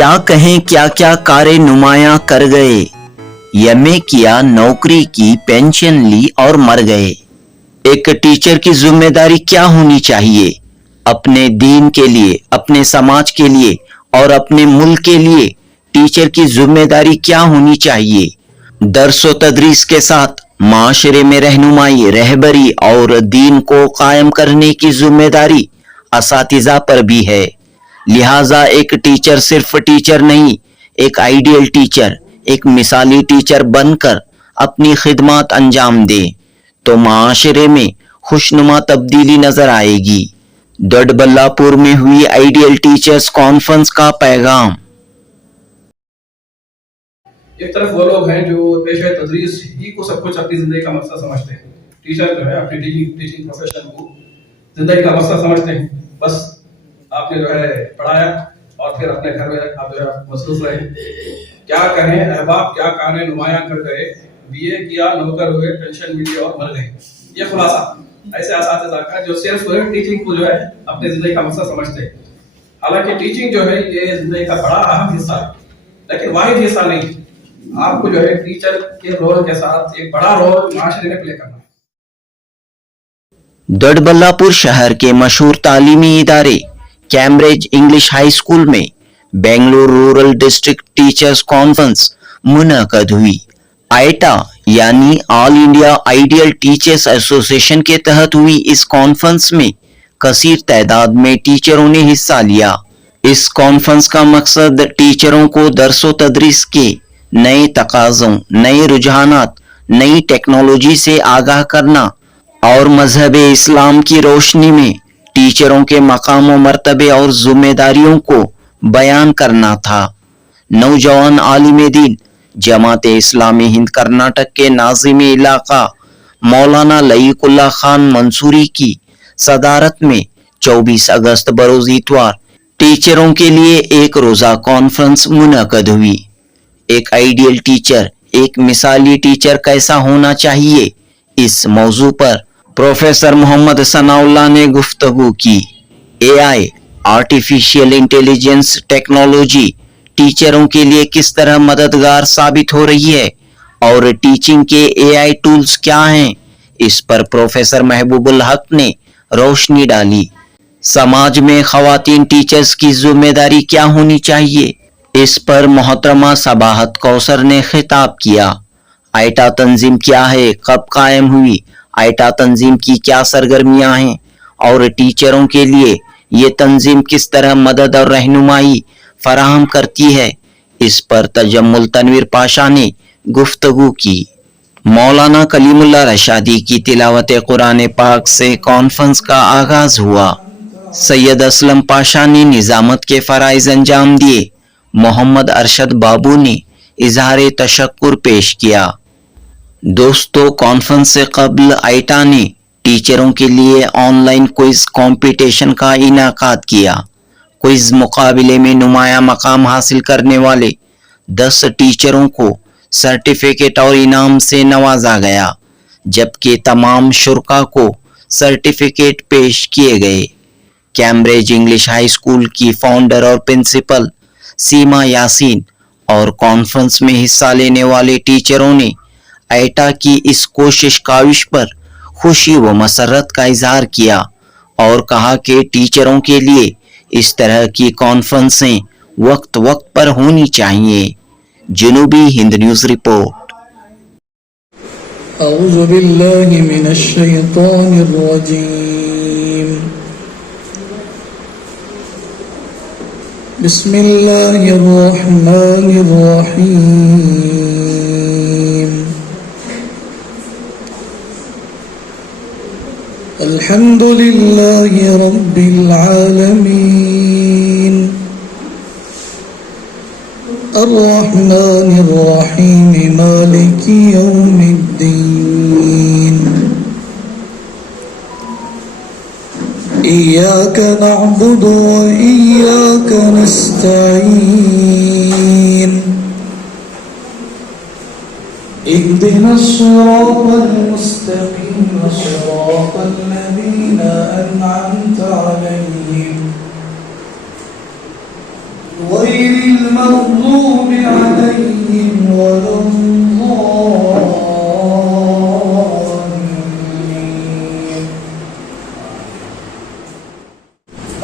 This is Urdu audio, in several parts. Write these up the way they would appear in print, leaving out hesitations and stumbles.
کیا کہیں کیا کیا کارے نمایاں کر گئے، یمیں کیا نوکری کی پینشن لی اور مر گئے۔ ایک ٹیچر کی ذمہ داری کیا ہونی چاہیے؟ اپنے دین کے لیے، اپنے سماج کے لیے اور اپنے ملک کے لیے ٹیچر کی ذمہ داری کیا ہونی چاہیے؟ درس و تدریس کے ساتھ معاشرے میں رہنمائی، رہبری اور دین کو قائم کرنے کی ذمہ داری اساتذہ پر بھی ہے۔ لہٰذا ایک ٹیچر صرف ٹیچر نہیں، ایک آئیڈیل ٹیچر، ایک مثالی ٹیچر بن کر اپنی خدمات انجام دے تو معاشرے میں خوشنما تبدیلی نظر آئے گی۔ دوڈ بلہ پور میں ہوئی آئیڈیل ٹیچرز کانفرنس کا پیغام۔ ایک طرف وہ لوگ ہیں جو پیشہ تدریس ہی کو سب کچھ اپنی زندگی کا مقصد سمجھتے ہیں۔ ٹیچر جو ہے اپنی ٹیچنگ پروفیشن کو زندگی کا مقصد سمجھتے ہیں۔ بس آپ نے جو ہے پڑھایا اور پھر اپنے گھر میں آپ جو ہے مصروف رہے۔ کیا کہیں احباب، کیا کارے نمایاں کر گئے، بی اے کیا، نوکر ہوئے، پینشن ملی اور مر گئے۔ یہ خلاصہ ایسے اساتذہ کا جو صرف ٹیچنگ کو جو ہے اپنی زندگی کا مقصد سمجھتے ہیں۔ حالانکہ ٹیچنگ جو ہے یہ زندگی کا بڑا اہم حصہ ہے، لیکن واحد حصہ نہیں۔ آپ کو جو ہے ٹیچر کے رول کے ساتھ ایک بڑا رول معاشرے میں پلے کرنا ہے۔ دوڈ بلہ پور شہر کے مشہور تعلیمی ادارے کیمبرج انگلش ہائی اسکول میں Bangalore rural district teachers conference منعقد ہوئی۔ آئیٹا یعنی آل انڈیا آئیڈیل ٹیچرز ایسوسی ایشن کے تحت ہوئی اس کانفرنس میں کثیر تعداد میں ٹیچروں نے حصہ لیا۔ اس کانفرنس کا مقصد ٹیچروں کو درس و تدریس کے نئے تقاضوں، نئے رجحانات، نئی ٹیکنالوجی سے آگاہ کرنا اور مذہب اسلام کی روشنی میں ٹیچروں کے مقام و مرتبے اور ذمہ داریوں کو بیان کرنا تھا۔ نوجوان عالم دین جماعت اسلامی ہند کرناٹک کے ناظم علاقہ مولانا لعیق اللہ خان منصوری کی صدارت میں 24 اگست بروز اتوار ٹیچروں کے لیے ایک روزہ کانفرنس منعقد ہوئی۔ ایک آئیڈیل ٹیچر، ایک مثالی ٹیچر کیسا ہونا چاہیے، اس موضوع پر پروفیسر محمد ثناء اللہ نے گفتگو کی۔ اے آئی، آرٹیفیشیل انٹیلیجنس ٹیکنالوجی ٹیچروں کے لیے کس طرح مددگار ثابت ہو رہی ہے اور ٹیچنگ کے اے آئی ٹولز کیا ہیں، اس پر پروفیسر محبوب الحق نے روشنی ڈالی۔ سماج میں خواتین ٹیچرز کی ذمہ داری کیا ہونی چاہیے، اس پر محترمہ صباحت کوثر نے خطاب کیا۔ آئیٹا تنظیم کیا ہے، کب قائم ہوئی، آئیٹا تنظیم کی کیا سرگرمیاں ہیں اور ٹیچروں کے لیے یہ تنظیم کس طرح مدد اور رہنمائی فراہم کرتی ہے، اس پر تجمل تنویر پاشا نے گفتگو کی۔ مولانا کلیم اللہ رشادی کی تلاوت قرآن پاک سے کانفرنس کا آغاز ہوا۔ سید اسلم پاشا نے نظامت کے فرائض انجام دیے۔ محمد ارشد بابو نے اظہار تشکر پیش کیا۔ دوستو، کانفرنس سے قبل آئیٹا نے ٹیچروں کے لیے آن لائن کوئز کمپٹیشن کا انعقاد کیا۔ کوئز مقابلے میں نمایاں مقام حاصل کرنے والے 10 ٹیچروں کو سرٹیفکیٹ اور انعام سے نوازا گیا، جبکہ تمام شرکاء کو سرٹیفکیٹ پیش کیے گئے۔ کیمبرج انگلش ہائی اسکول کی فاؤنڈر اور پرنسپل سیما یاسین اور کانفرنس میں حصہ لینے والے ٹیچروں نے آئیٹا کی اس کوشش کاوش پر خوشی و مسرت کا اظہار کیا اور کہا کہ ٹیچروں کے لیے اس طرح کی کانفرنسیں وقت وقت پر ہونی چاہیے۔ جنوبی ہند نیوز رپورٹ۔ اعوذ باللہ من الشیطان الرجیم، بسم اللہ الرحمن الرحیم۔ الحمد للہ رب العالمین، الرحمن الرحیم، مالک یوم الدین، ایاک نعبد و ایاک نستعین، اهدنا الصراط المستقيم، صراط الذين أنعمت عليهم غير المغضوب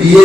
BA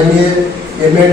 MA M.Ed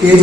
KG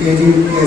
KG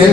10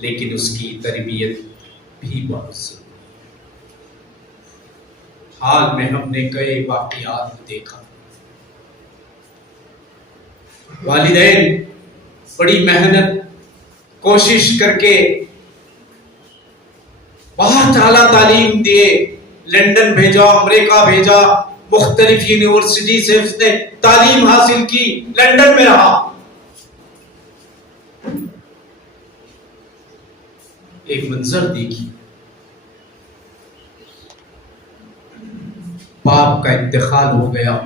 لیکن اس کی تربیت بھی بہت ضروری ہے۔ حال میں ہم نے کئی واقعات دیکھا، والدین بڑی محنت کوشش کر کے بہت اعلیٰ تعلیم دیے، لندن بھیجا، امریکہ بھیجا، مختلف یونیورسٹی سے اس نے تعلیم حاصل کی، لندن میں رہا۔ ایک منظر دیکھی، باپ کا انتقال ہو گیا،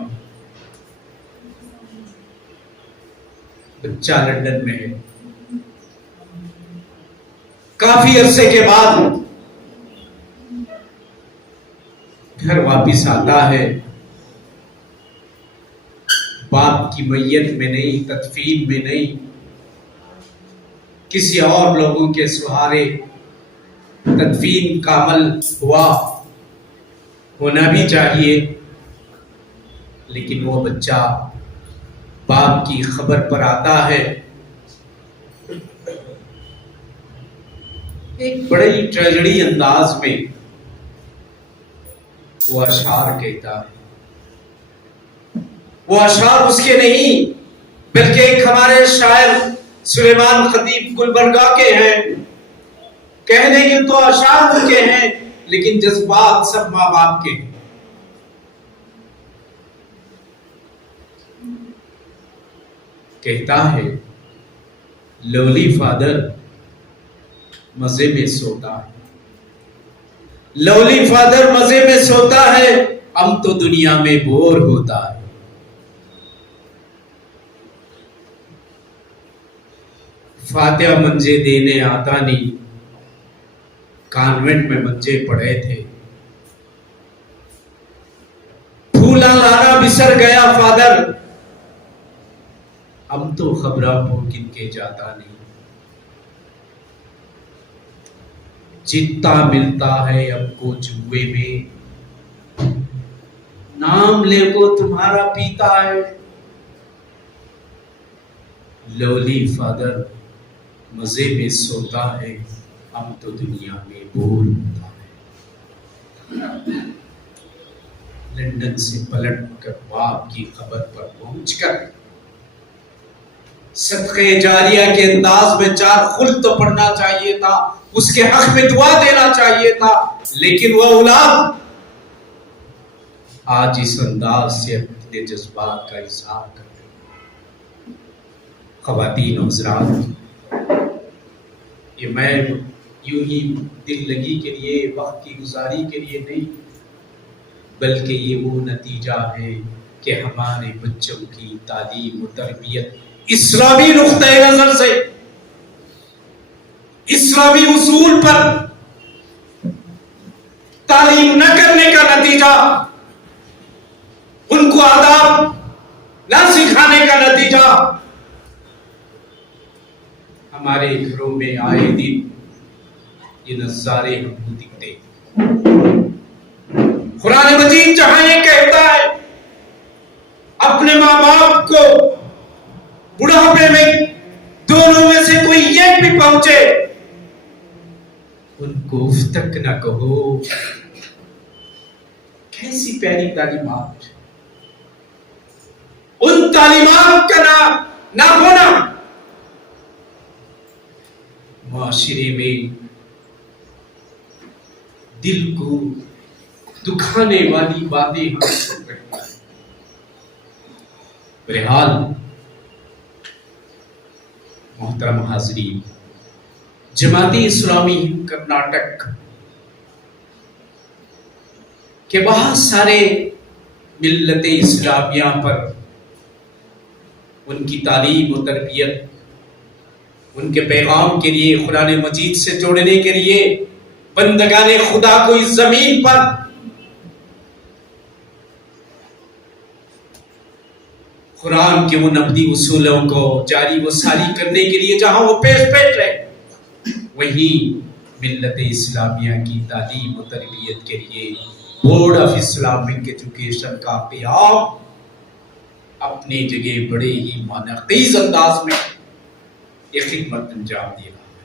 بچہ لندن میں ہے، کافی عرصے کے بعد گھر واپس آتا ہے، باپ کی میت میں نہیں، تدفین میں نہیں، کسی اور لوگوں کے سہارے تدفین کا عمل ہونا بھی چاہیے، لیکن وہ بچہ باپ کی خبر پر آتا ہے، ایک بڑی ٹریجڈی انداز میں وہ اشعار کہتا ہے۔ وہ اشعار اس کے نہیں بلکہ ایک ہمارے شاعر سلیمان خطیب گلبرگہ کے ہیں، کہنے کے تو اشعار ان کے ہیں لیکن جذبات سب ماں باپ کے ہیں۔ کہتا ہے لولی فادر مزے میں سوتا ہے، لولی فادر مزے میں سوتا ہے، ہم تو دنیا میں بور ہوتا ہے۔ فاتحہ منجے دینے آتا نہیں، کانوینٹ میں منجے پڑے تھے، پھولا لانا بسر گیا فادر، ہم تو خبراں ہو کن کے جاتا نہیں۔ جتنا ملتا ہے اب کو جوے میں، نام لے کو تمہارا پیتا ہے، لولی فادر مزے میں سوتا ہے، ہم تو دنیا میں بور ہوتا ہے۔ لندن سے پلٹ کر باپ کی خبر پر پہنچ کر صدقے جاریہ کے انداز میں 4 خلد تو پڑھنا چاہیے تھا، اس کے حق میں دعا دینا چاہیے تھا، لیکن وہ اولاد آج اس انداز سے اپنے جذبات کا اظہار کر رہے ہیں۔ خواتین و حضرات، یہ میں یوں ہی دل لگی کے لیے، وقت کی گزاری کے لیے نہیں، بلکہ یہ وہ نتیجہ ہے کہ ہمارے بچوں کی تعلیم و تربیت اسلامی نقطہ نظر سے، اسلامی اصول پر تعلیم نہ کرنے کا نتیجہ، ان کو آداب نہ سکھانے کا نتیجہ، ہمارے گھروں میں آئے دن یہ نظارے ہم کو دکھتے ہیں۔ قرآن مجید جہاں یہ کہتا ہے اپنے ماں باپ کو بڑھاپے میں دونوں میں سے کوئی ایک بھی پہنچے ان کو اف تک نہ کہو، کیسی پیاری تعلیمات، ان تعلیمات کا نہ ہونا معاشرے میں دل کو دکھانے والی باتیں ہم سن رہے ہیں۔ بہرحال محترم حاضرین، جماعتی اسلامی ہند کرناٹک کے بہت سارے ملت اسلامیہ پر ان کی تعلیم و تربیت، ان کے پیغام کے لیے، قرآن مجید سے جوڑنے کے لیے بندگان خدا کو اس زمین پر قرآن کے ان ابدی اصولوں کو جاری و ساری کرنے کے لیے جہاں وہ پیش رہے، وہی ملت اسلامیہ کی تعلیم و تربیت کے لیے بورڈ آف اسلامک ایجوکیشن کا قیام اپنی جگہ بڑے ہی منعقد انداز میں یہ خدمت انجام دے رہا ہے۔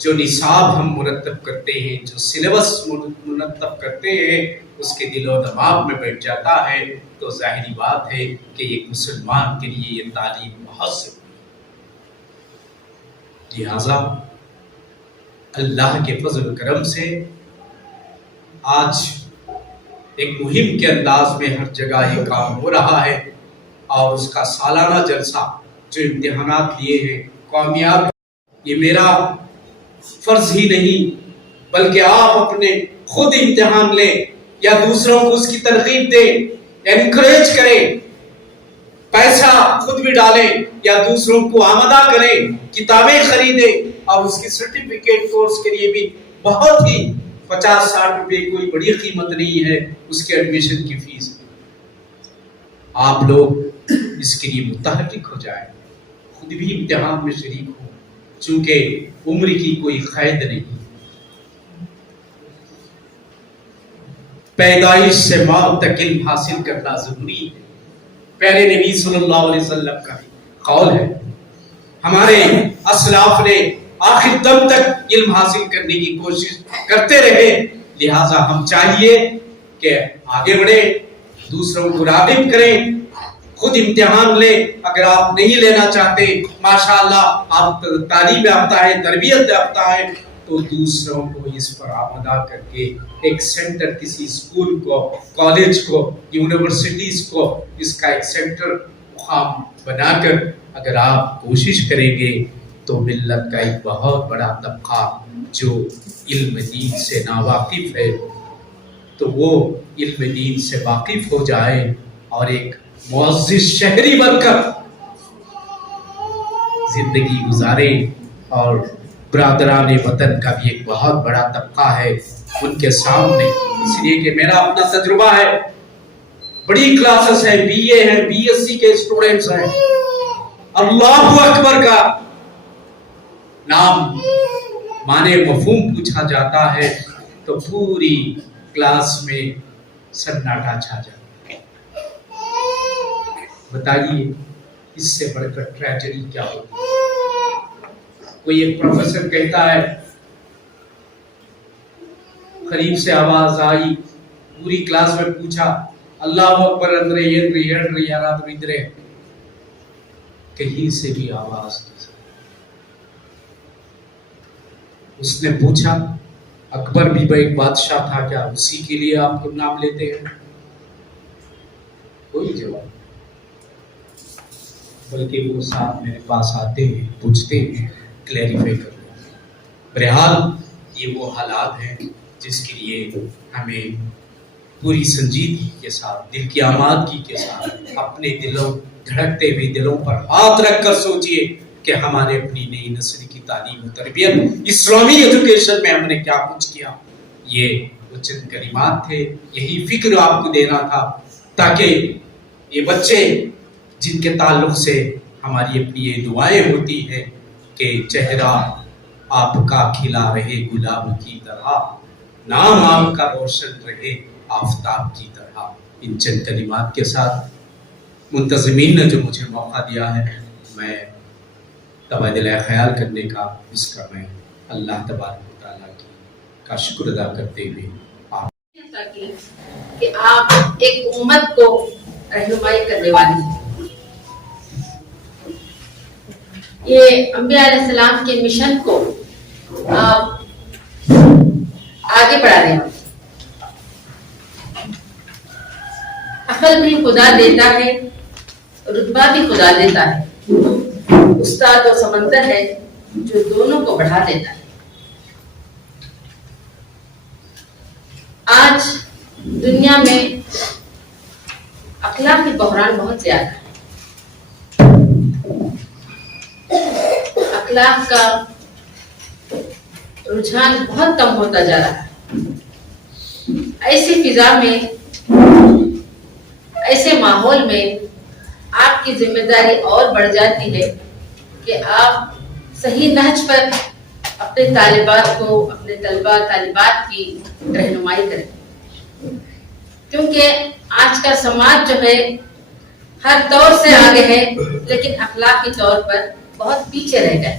جو نصاب ہم مرتب کرتے ہیں، جو سلیبس مرتب کرتے ہیں، اس کے دل و دماغ میں بیٹھ جاتا ہے، تو ظاہری بات ہے کہ ایک مسلمان کے لیے یہ تعلیم بہت ضروری ہے۔ لہذا اللہ کے فضل و کرم سے آج ایک مہم کے انداز میں ہر جگہ یہ کام ہو رہا ہے، اور اس کا سالانہ جلسہ جو امتحانات لیے ہیں کامیاب، یہ میرا فرض ہی نہیں بلکہ آپ اپنے خود امتحان لیں یا دوسروں کو اس کی ترغیب دیں، انکریج کریں، پیسہ خود بھی ڈالیں یا دوسروں کو آمدہ کریں، کتابیں خریدیں، اور اس کی سرٹیفکیٹ کورس کے لیے بھی بہت ہی 50-60 روپے کوئی بڑی قیمت نہیں ہے اس کے ایڈمیشن کی فیس۔ آپ لوگ اس کے لیے متحرک ہو جائیں، خود بھی امتحان میں شریک ہوں، چونکہ عمر کی کوئی قید نہیں، پیدائش سے موت تک علم حاصل کرنا ضروری ہے۔ پیارے نبی صلی اللہ علیہ وسلم کا قول ہے، ہمارے اسلاف نے آخر دم تک علم حاصل کرنے کی کوشش کرتے رہے، لہٰذا ہم چاہیے کہ آگے بڑھیں، دوسروں کو راغب کریں، خود امتحان لیں۔ اگر آپ نہیں لینا چاہتے، ماشاءاللہ آپ تعلیم یافتہ ہے، تربیت یافتہ ہے، تو دوسروں کو اس پر آمادہ کر کے ایک سینٹر، کسی اسکول کو، کالج کو، یونیورسٹیز کو اس کا ایک سینٹر مقام بنا کر اگر آپ کوشش کریں گے تو ملت کا ایک بہت بڑا طبقہ جو علم دین سے ناواقف ہے تو وہ علم دین سے واقف ہو جائے اور ایک معزز شہری بن کر زندگی گزارے۔ اور برادران وطن کا بھی ایک بہت بڑا طبقہ ہے ان کے سامنے، اس لیے کہ میرا اپنا تجربہ ہے، بڑی کلاسز ہیں، بی اے ہیں، بی ایس سی کے اسٹوڈنٹس ہیں، اللہ اکبر کا نام معنی مفہوم پوچھا جاتا ہے تو پوری کلاس میں سناٹا چھا جاتا ہے۔ بتائیے اس سے بڑھ کر ٹریجڈی کیا ہوتی ہے؟ کوئی ایک پروفیسر کہتا ہے، قریب سے آواز آئی، پوری کلاس میں پوچھا، اللہ اکبر اندرے یہ یارات ادھرے، کہیں سے بھی آواز نہیں۔ اس نے پوچھا، اکبر بھی ایک بادشاہ تھا کیا؟ اسی کے لیے آپ کو نام لیتے ہیں؟ کوئی جواب، بلکہ وہ صاحب میرے پاس آتے ہیں، پوچھتے ہیں، کلیریفائی کرتے ہیں۔ بہرحال یہ وہ حالات ہیں جس کے لیے ہمیں پوری سنجیدگی کے ساتھ، دل کی آمادگی کے ساتھ اپنے دلوں، دھڑکتے ہوئے دلوں پر ہاتھ رکھ کر سوچئے کہ ہمارے اپنی نئی نسل کی تعلیم و تربیت، اسلامی ایجوکیشن میں ہم نے کیا کچھ کیا۔ یہ وہ چند کلمات تھے، یہی فکر آپ کو دینا تھا تاکہ یہ بچے جن کے تعلق سے ہماری اپنی یہ دعائیں ہوتی ہیں کہ چہرہ آپ کا کھلا رہے گلاب کی طرح، نام آپ کا روشن رہے آفتاب کی طرح۔ ان چند کلمات کے ساتھ منتظمین نے جو مجھے موقع دیا ہے، میں تبادلہ خیال کرنے کا، اس کا میں اللہ تبارک و تعالیٰ کا شکر ادا کرتے ہوئے کہ آپ ایک امت کو رہنمائی کرنے والی ہیں۔ یہ انبیاء علیہ السلام کے مشن کو آپ آگے بڑھا رہے ہیں۔ عقل بھی خدا دیتا ہے، رتبہ بھی خدا دیتا ہے، استاد و سمندر ہے جو دونوں کو بڑھا دیتا ہے۔ آج دنیا میں اخلاقی بحران بہت زیادہ ہے، اخلاق کا رجحان بہت کم ہوتا جا رہا ہے۔ ایسی فضا میں، ایسے ماحول میں آپ کی ذمہ داری اور بڑھ جاتی ہے کہ آپ صحیح نہج پر اپنے طالبات کو، اپنے طلباء طالبات کی رہنمائی کریں، کیونکہ آج کا سماج جو ہے ہر طور سے آگے ہے لیکن اخلاقی طور پر بہت پیچھے رہ گئے۔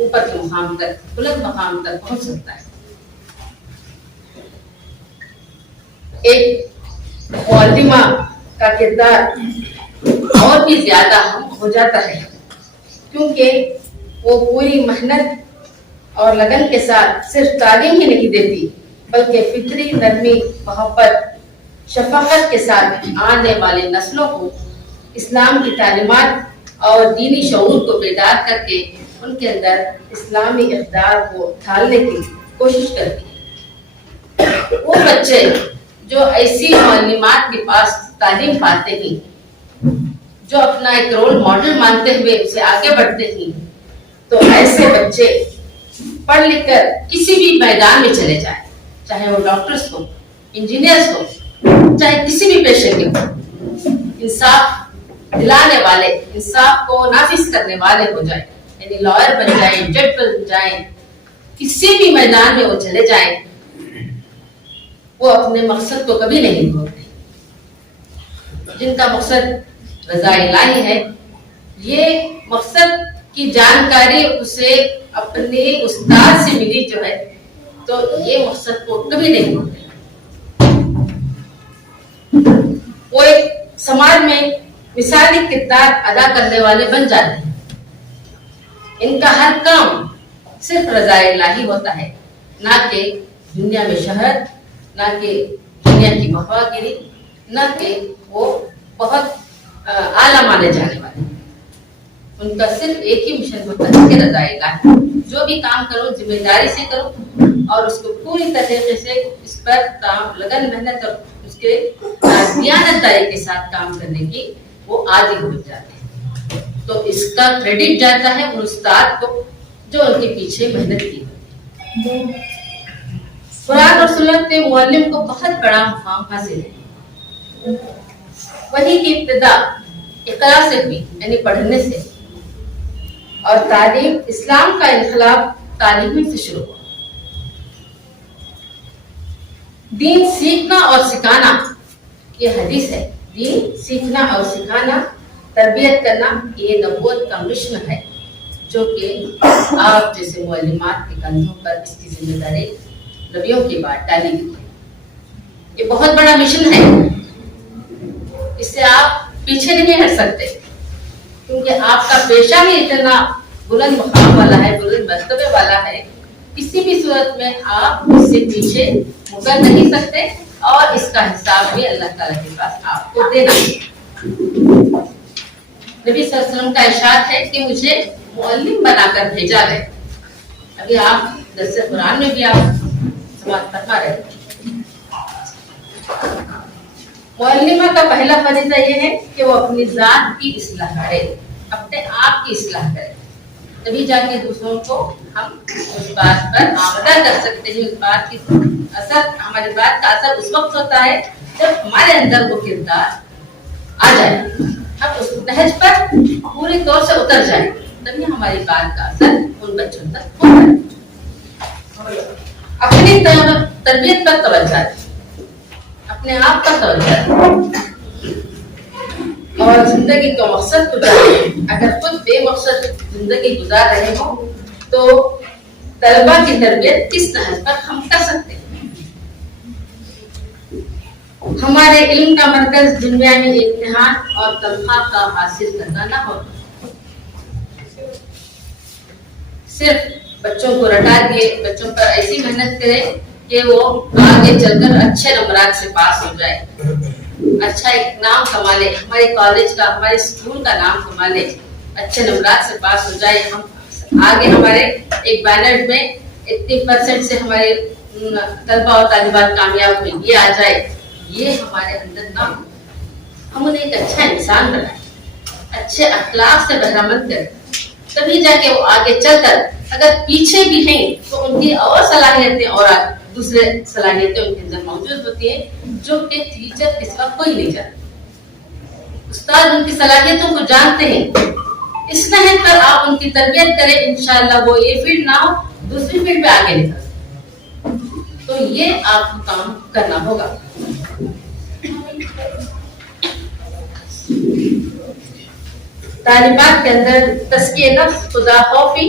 اوپر کے مقام تک, بلند مقام تک پہنچ سکتا ہے. ایک معلمہ کا کردار اور بھی زیادہ اہم ہو جاتا ہے, کیونکہ وہ پوری محنت اور لگن کے ساتھ صرف تعلیم ہی نہیں دیتی, بلکہ فطری نرمی, محبت, شفقت کے ساتھ آنے والی نسلوں کو اسلام کی تعلیمات اور دینی شعور کو بیدار کر کے ان کے اندر اسلامی اقدار کو ڈھالنے کی کوشش کرتی ہے. وہ بچے جو ایسی معلمات کے پاس تعلیم پاتے ہیں, جو اپنا ایک رول ماڈل مانتے ہوئے اسے آگے بڑھتے ہیں, تو ایسے بچے پڑھ لکھ کر کسی بھی میدان میں چلے جائیں, چاہے وہ ڈاکٹرز ہو, انجینئرز ہو, چاہے کسی بھی پیشے کے ہو, انصاف دلانے والے, انصاف کو نافذ کرنے والے ہو جائیں, یعنی لائر بن جائیں, جج بن جائیں, کسی بھی میدان میں وہ چلے جائیں, وہ اپنے مقصد کو کبھی نہیں بھولتے. جن کا مقصد رضا الہی ہے, یہ مقصد کی جانکاری اسے اپنے استاد سے ملی جو ہے, تو یہ مقصد کو کبھی نہیں بھولتے. وہ ایک سماج میں مثالی کردار ادا کرنے والے بن جاتے ہیں. ان کا ہر کام صرف رضا الہی ہوتا ہے, نہ کہ دنیا میں شہرت, نہ کہ دنیا کی بہوا گیری, نہ کہ وہ بہت اعلیٰ مانے جانے والے. ان کا صرف ایک ہی مشن ہوتا ہے کہ رضا الہی. جو بھی کام کرو ذمہ داری سے کرو, اور اس کو پوری طریقے سے اس پر کام, لگن, محنت اور اس کے دیانتداری کے ساتھ کام کرنے کی وہ عادی ہو جاتے ہیں. تو اس کا کریڈٹ جاتا ہے ان استاد کو جو ان کے پیچھے محنت کی. قرآن اور سنت میں معلم کو بہت بڑا مقام حاصل ہے. وحی کی ابتدا اقرا سے ہوئی, یعنی پڑھنے سے, اور تعلیم, اسلام کا انقلاب تعلیم سے شروع ہوا. دین سیکھنا اور سکھانا, یہ حدیث ہے, دین سیکھنا اور سکھانا, تربیت کرنا, یہ نبوت کا مشن ہے, جو کہ آپ جیسے معلمات کے کندھوں پر اس کی ذمہ داری نبیوں کے بعد ڈالی گئی ہے. یہ بہت بڑا مشن ہے, اس سے آپ پیچھے نہیں ہٹ سکتے, کیونکہ آپ کا پیشہ بھی اتنا بلند مقام والا ہے, بلند مرتبے والا ہے, کسی بھی صورت میں آپ اس سے پیچھے مکر نہیں سکتے, اور اس کا حساب بھی اللہ تعالیٰ کے پاس آپ کو دینا ہے. نبی صلی اللہ علیہ وسلم کا ارشاد ہے کہ مجھے معلم بنا کر بھیجا گیا. ابھی آپ درس قرآن میں بھی آپ سماعت فرما رہے ہیں. معلمہ کا پہلا فریضہ یہ ہے کہ وہ اپنی ذات کی اصلاح کرے, اپنے آپ کی اصلاح کرے, تبھی جا کے دوسروں کو ہم اس بات پر آمادہ کر سکتے ہیں. اس بات کی اثر, ہماری بات کا اثر اس وقت ہوتا ہے جب ہمارے اندر وہ کردار آ جائے, ہم اس نہج پر پوری طور سے اتر جائیں, تبھی ہماری بات کا اثر ان بچوں تک ہوتا ہے. اپنی تربیت پر توجہ, اپنے آپ پر توجہ, اور زندگی کا مقصد کو جانیں. اگر خود بے مقصد زندگی گزار رہے ہوں تو طلبا کی تربیت کس نہج پر ہم کر سکتے ہیں. ہمارے علم کا مرکز دنیا میں امتحان اور تنخواہ کا حاصل کرنا نہ ہو, صرف بچوں کو رٹا دیے, بچوں پر ایسی محنت کرے کہ وہ آگے چل کر اچھے نمبرات سے پاس ہو جائے, اچھا ایک نام کما لے, ہمارے کالج کا, ہمارے اسکول کا نام کما لے, اچھے نمبرات سے پاس ہو جائے, ہم آگے ہمارے ایک بینر میں اتنی % سے ہمارے طلبا اور طالبات کامیاب ہوئے, یہ آ جائے. یہ ہمارے اندر نہ ہو. ہم انہیں ایک اچھا انسان بنائیں, اچھے اخلاق سے بہرامند کریں, تبھی جا کے وہ آگے چل کر, اگر پیچھے بھی ہیں تو ان کی اور صلاحیتیں اور دوسرے صلاحیتیں ان کے اندر موجود ہوتی ہیں, جو کہ ٹیچر اس وقت کوئی نہیں جانتا. استاد ان کی صلاحیتوں کو جانتے ہیں, اس نہج پر آپ ان کی تربیت کریں, انشاءاللہ وہ یہ فیلڈ نہ ہو دوسری فیلڈ پہ آگے نکل. تو یہ آپ کو کام کرنا ہوگا. طالبات کے اندر تزکیہ نفس, خدا خوفی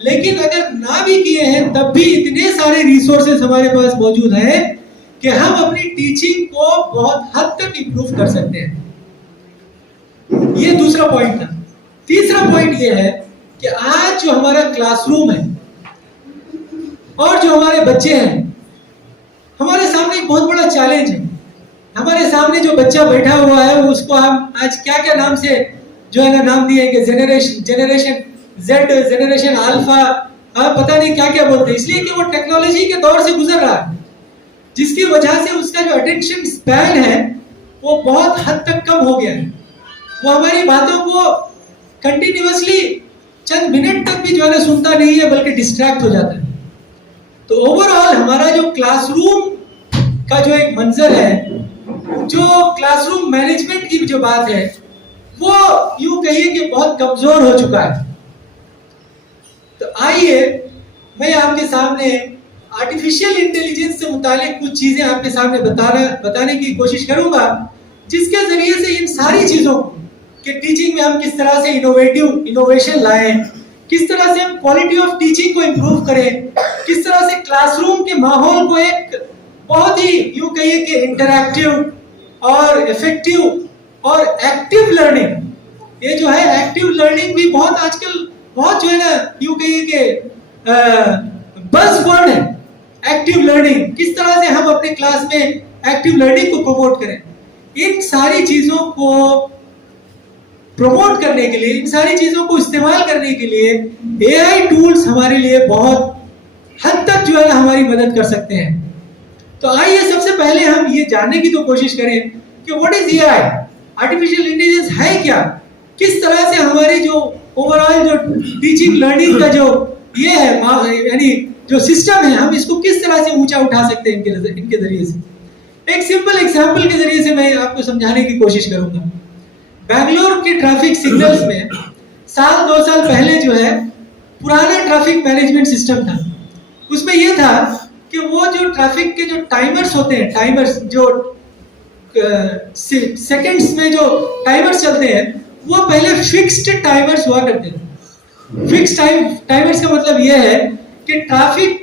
لیکن اگر نہ بھی کیے ہیں تب بھی اتنے سارے ریسورسز ہمارے پاس موجود ہیں کہ ہم اپنی ٹیچنگ کو بہت حد تک امپروو کر سکتے ہیں. یہ دوسرا پوائنٹ تھا. تیسرا پوائنٹ یہ ہے کہ آج جو ہمارا کلاس روم ہے اور جو ہمارے بچے ہیں, ہمارے سامنے ایک بہت بڑا چیلنج ہے. ہمارے سامنے جو بچہ بیٹھا ہوا ہے اس کو ہم آج کیا کیا نام سے جو ہے نا نام دیے کہ جنریشن زیڈ, جنریشن الفا, پتہ نہیں کیا کیا بولتے ہیں, اس لیے کہ وہ ٹیکنالوجی کے دور سے گزر رہا ہے, جس کی وجہ سے اس کا جو اٹینشن اسپین ہے وہ بہت حد تک کم ہو گیا ہے. وہ ہماری باتوں کو کنٹینیوسلی چند منٹ تک بھی جو ہے نا سنتا نہیں ہے بلکہ ڈسٹریکٹ ہو جاتا ہے. تو اوور آل ہمارا جو کلاس روم کا جو ایک منظر ہے, جو کلاس روم مینجمنٹ کی جو بات ہے, وہ یوں کہیے کہ بہت کمزور ہو چکا ہے. تو آئیے میں آپ کے سامنے آرٹیفیشیل انٹیلیجنس سے متعلق کچھ چیزیں آپ کے سامنے بتانے کی کوشش کروں گا, جس کے ذریعے سے ان ساری چیزوں کہ ٹیچنگ میں ہم کس طرح سے انوویشن لائیں, کس طرح سے ہم کوالٹی آف ٹیچنگ کو امپروو کریں, کس طرح سے کلاس روم کے ماحول کو ایک بہت ہی یوں کہیے کہ انٹریکٹیو اور افیکٹو اور ایکٹیو لرننگ, یہ جو ہے ایکٹیو لرننگ بھی بہت آج کل بہت جو ہے نا یوں کہیے کہ بز ورڈ ہے. ایکٹیو لرننگ, کس طرح سے ہم اپنے کلاس میں ایکٹیو لرننگ کو پروموٹ کریں. ان ساری چیزوں کو پروموٹ کرنے کے لیے, ان ساری چیزوں کو استعمال کرنے کے لیے اے آئی ٹولز ہمارے لیے بہت حد تک جو ہے نا ہماری مدد کر سکتے ہیں. تو آئیے سب سے پہلے ہم یہ جاننے کی تو کوشش کریں کہ what is a I, artificial intelligence ہے کیا, کس طرح سے ہماری جو اوور آل جو ٹیچنگ لرننگ کا جو یہ ہے یعنی جو سسٹم ہے, ہم اس کو کس طرح سے اونچا اٹھا سکتے ہیں ان کے ذریعے سے. ایک سمپل ایگزامپل کے ذریعے سے میں آپ کو سمجھانے کی کوشش کروں گا. بنگلور کے ٹریفک سگنلز میں سال 2 سال پہلے جو ہے پرانا ٹریفک مینجمنٹ سسٹم تھا. اس میں یہ تھا کہ وہ جو ٹریفک کے جو ٹائمرز ہوتے ہیں, ٹائمرز جو سیکنڈز میں جو ٹائمرز چلتے ہیں, وہ پہلے فکسڈ ٹائمرز ہوا کرتے تھے. فکسڈ ٹائمرز کا مطلب یہ ہے کہ ٹریفک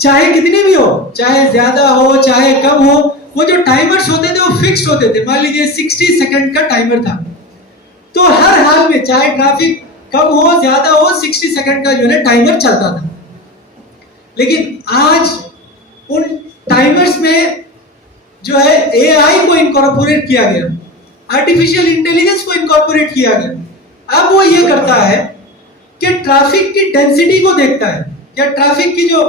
چاہے کتنی بھی ہو, چاہے زیادہ ہو چاہے کم ہو, وہ جو ٹائمرز ہوتے تھے وہ فکسڈ ہوتے تھے. مان لیجیے 60 سیکنڈ کا ٹائمر تھا, تو ہر حال میں چاہے ٹریفک کم ہو زیادہ ہو 60 سیکنڈ کا جو ہے ٹائمر چلتا تھا. لیکن آج ان ٹائمرز میں جو ہے اے آئی کو انکارپوریٹ کیا گیا, آرٹیفیشیل انٹیلیجنس کو انکارپوریٹ کیا گیا. اب وہ یہ کرتا ہے کہ ٹریفک کی ڈینسٹی کو دیکھتا ہے, یا ٹریفک کی جو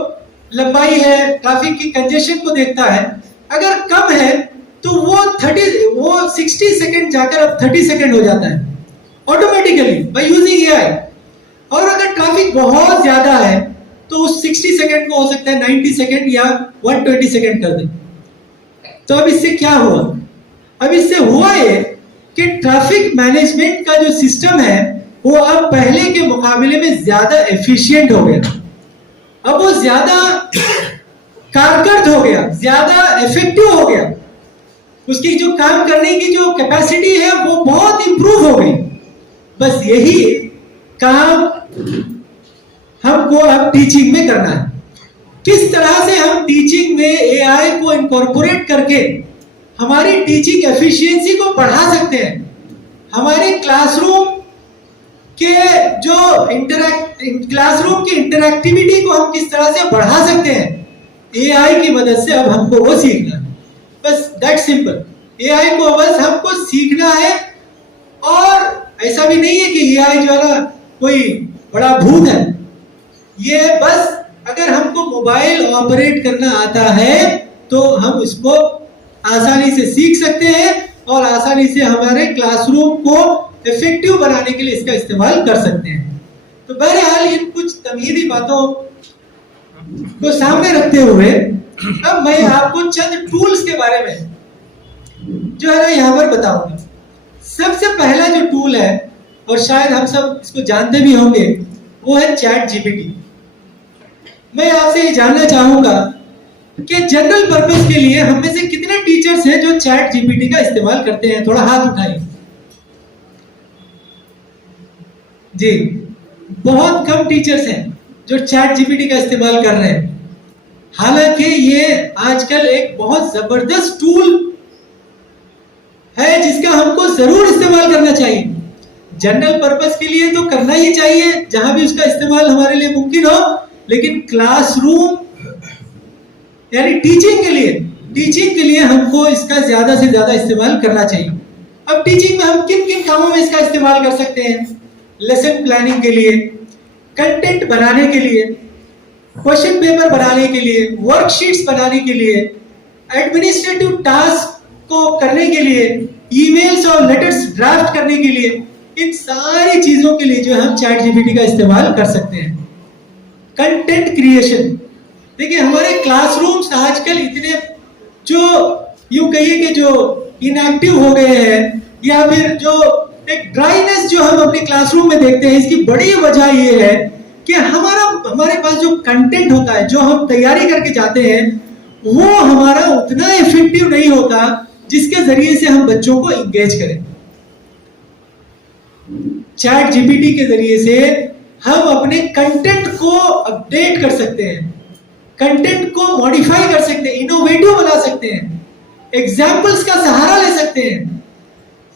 لمبائی ہے, ٹریفک کی کنجیشن کو دیکھتا ہے. اگر کم ہے تو وہ 60 سیکنڈ جا کر اب 30 سیکنڈ ہو جاتا ہے آٹومیٹیکلی بائی یوزنگ اے آئی. اور اگر ٹریفک بہت زیادہ ہے تو اس 60 سیکنڈ کو ہو سکتا ہے 90 سیکنڈ یا 120 سیکنڈ کر دیں. تو اب اس سے کیا ہوا؟ اب اس سے ہوا یہ کہ ٹریفک مینجمنٹ کا جو سسٹم ہے وہ اب پہلے کے مقابلے میں زیادہ ایفیشینٹ ہو گیا. اب وہ زیادہ کارکرد ہو گیا, زیادہ ایفیکٹو ہو گیا. اس کی جو کام کرنے کی جو کیپیسٹی ہے وہ بہت امپروو ہو گئی. بس یہی کام ہم کو اب ٹیچنگ میں کرنا ہے. کس طرح سے ہم ٹیچنگ میں اے آئی کو انکارپوریٹ کر کے ہماری ٹیچنگ ایفیشینسی کو بڑھا سکتے ہیں. ہمارے کلاس روم کے جو کلاس روم کی انٹریکٹیویٹی کو ہم کس طرح سے بڑھا سکتے ہیں, اے آئی کی مدد سے اب ہم کو وہ سیکھنا ہے. بس دیٹ سمپل. اے آئی کو بس ہم کو سیکھنا ہے, اور ایسا بھی نہیں ہے کہ اے آئی جو ہے نا کوئی بڑا بھوت ہے. یہ بس اگر ہم کو موبائل آپریٹ کرنا آتا ہے تو ہم اس کو آسانی سے سیکھ سکتے ہیں, اور آسانی سے ہمارے کلاس روم کو افیکٹو بنانے کے لیے اس کا استعمال کر سکتے ہیں. تو بہرحال ان کچھ تمہیدی باتوں کو سامنے رکھتے ہوئے اب میں آپ کو چند ٹولز کے بارے میں جو ہے نا یہاں پر بتاؤں گا. سب سے پہلا جو ٹول ہے, اور شاید ہم سب اس کو جانتے بھی ہوں گے, وہ ہے چیٹ جی پی ٹی. میں آپ سے یہ جاننا چاہوں گا کہ جنرل پرپس کے لیے ہم میں سے کتنے ٹیچرز ہیں جو چیٹ جی پی ٹی کا استعمال کرتے ہیں؟ تھوڑا ہاتھ اٹھائیے. جی بہت کم ٹیچرز ہیں. جو چیٹ جی پی ٹی کا استعمال کر رہے ہیں. حالانکہ یہ آج کل ایک بہت زبردست ٹول ہے جس کا ہم کو ضرور استعمال کرنا چاہیے. جنرل پرپس کے لیے تو کرنا ہی چاہیے جہاں بھی اس کا استعمال ہمارے لیے ممکن ہو, لیکن کلاس روم یعنی ٹیچنگ کے لیے ہم کو اس کا زیادہ سے زیادہ استعمال کرنا چاہیے. اب ٹیچنگ میں ہم کن کن کاموں میں اس کا استعمال کر سکتے ہیں؟ لیسن پلاننگ کے لیے, کنٹینٹ بنانے کے لیے, کوشچن پیپر بنانے کے لیے, ورک شیٹس بنانے کے لیے, ایڈمنسٹریٹو ٹاسک کو کرنے کے لیے, ای میلز اور لیٹرز ڈرافٹ کرنے کے لیے, ان ساری چیزوں کے لیے جو ہم چیٹ جی پی ٹی کا استعمال کر سکتے ہیں. کنٹینٹ کریشن, دیکھیں ہمارے کلاس رومز آج کل اتنے جو یوں کہیے کہ جو انیکٹیو ہو گئے ہیں, یا پھر جو ایک ڈرائینس جو ہم اپنے کلاس روم میں دیکھتے ہیں, اس کی بڑی وجہ یہ ہے کہ ہمارے پاس جو کنٹینٹ ہوتا ہے, جو ہم تیاری کر کے جاتے ہیں, وہ ہمارا اتنا افیکٹو نہیں ہوتا جس کے ذریعے سے ہم بچوں کو انگیج کریں. چیٹ جی پی ٹی کے ذریعے سے ہم اپنے کنٹینٹ کو اپڈیٹ کر سکتے ہیں, کنٹینٹ کو ماڈیفائی کر سکتے ہیں, انوویٹو بنا سکتے ہیں, ایگزامپلس کا سہارا لے سکتے ہیں,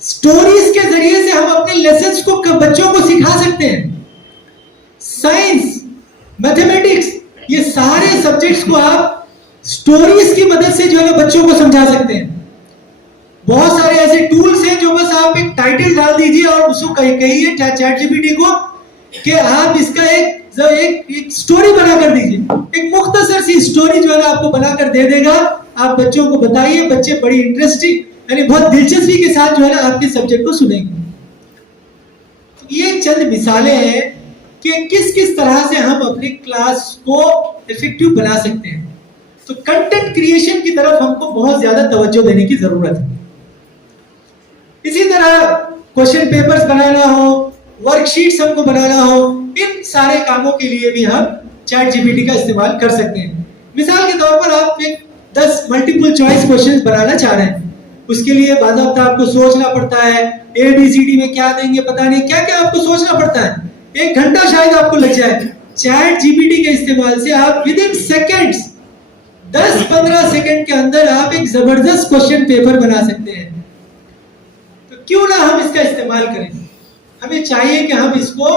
سٹوریز کے ذریعے سے ہم اپنے لیسنز کو بچوں کو سکھا سکتے ہیں. سائنس, میتھمیٹکس, یہ سارے سبجیکٹس کو آپ سٹوریز کی مدد سے جو ہے بچوں کو سمجھا سکتے ہیں. بہت سارے ایسے ٹولز ہیں جو بس آپ ایک ٹائٹل ڈال دیجئے اور اس کو کہیے چیٹ جی پی ٹی کو کہ آپ اس کا ایک سٹوری بنا کر دیجئے, ایک مختصر سی سٹوری جو ہے نا آپ کو بنا کر دے دے گا. آپ بچوں کو بتائیے, بچے بڑی انٹرسٹنگ یعنی بہت دلچسپی کے ساتھ جو ہے نا آپ کے سبجیکٹ کو سنیں گے. یہ چند مثالیں ہیں کہ کس طرح سے ہم اپنی کلاس کو افیکٹو بنا سکتے ہیں. تو کنٹینٹ کریشن کی طرف ہم کو بہت زیادہ توجہ دینے کی ضرورت ہے. اسی طرح کوشچن پیپرز بنانا ہو, ورک شیٹس ہم کو بنانا ہو, ان سارے کاموں کے لیے بھی ہم چیٹ جی پی ٹی کا استعمال کر سکتے ہیں. مثال کے طور پر آپ ایک 10 ملٹیپل چوائس کوشچنز بنانا چاہ رہے ہیں, اس کے لیے باضابطہ آپ کو سوچنا پڑتا ہے, ABCD میں کیا دیں گے پتہ نہیں کیا کیا آپ کو سوچنا پڑتا ہے, 1 گھنٹہ شاید آپ کو لگ جائے. چیٹ جی پی ٹی کے استعمال سے آپ ود ان سیکنڈز 10-15 سیکنڈ کے اندر آپ ایک زبردست کوشچن پیپر بنا سکتے ہیں. تو کیوں نہ ہم اس کا استعمال کریں. ہمیں چاہیے کہ ہم اس کو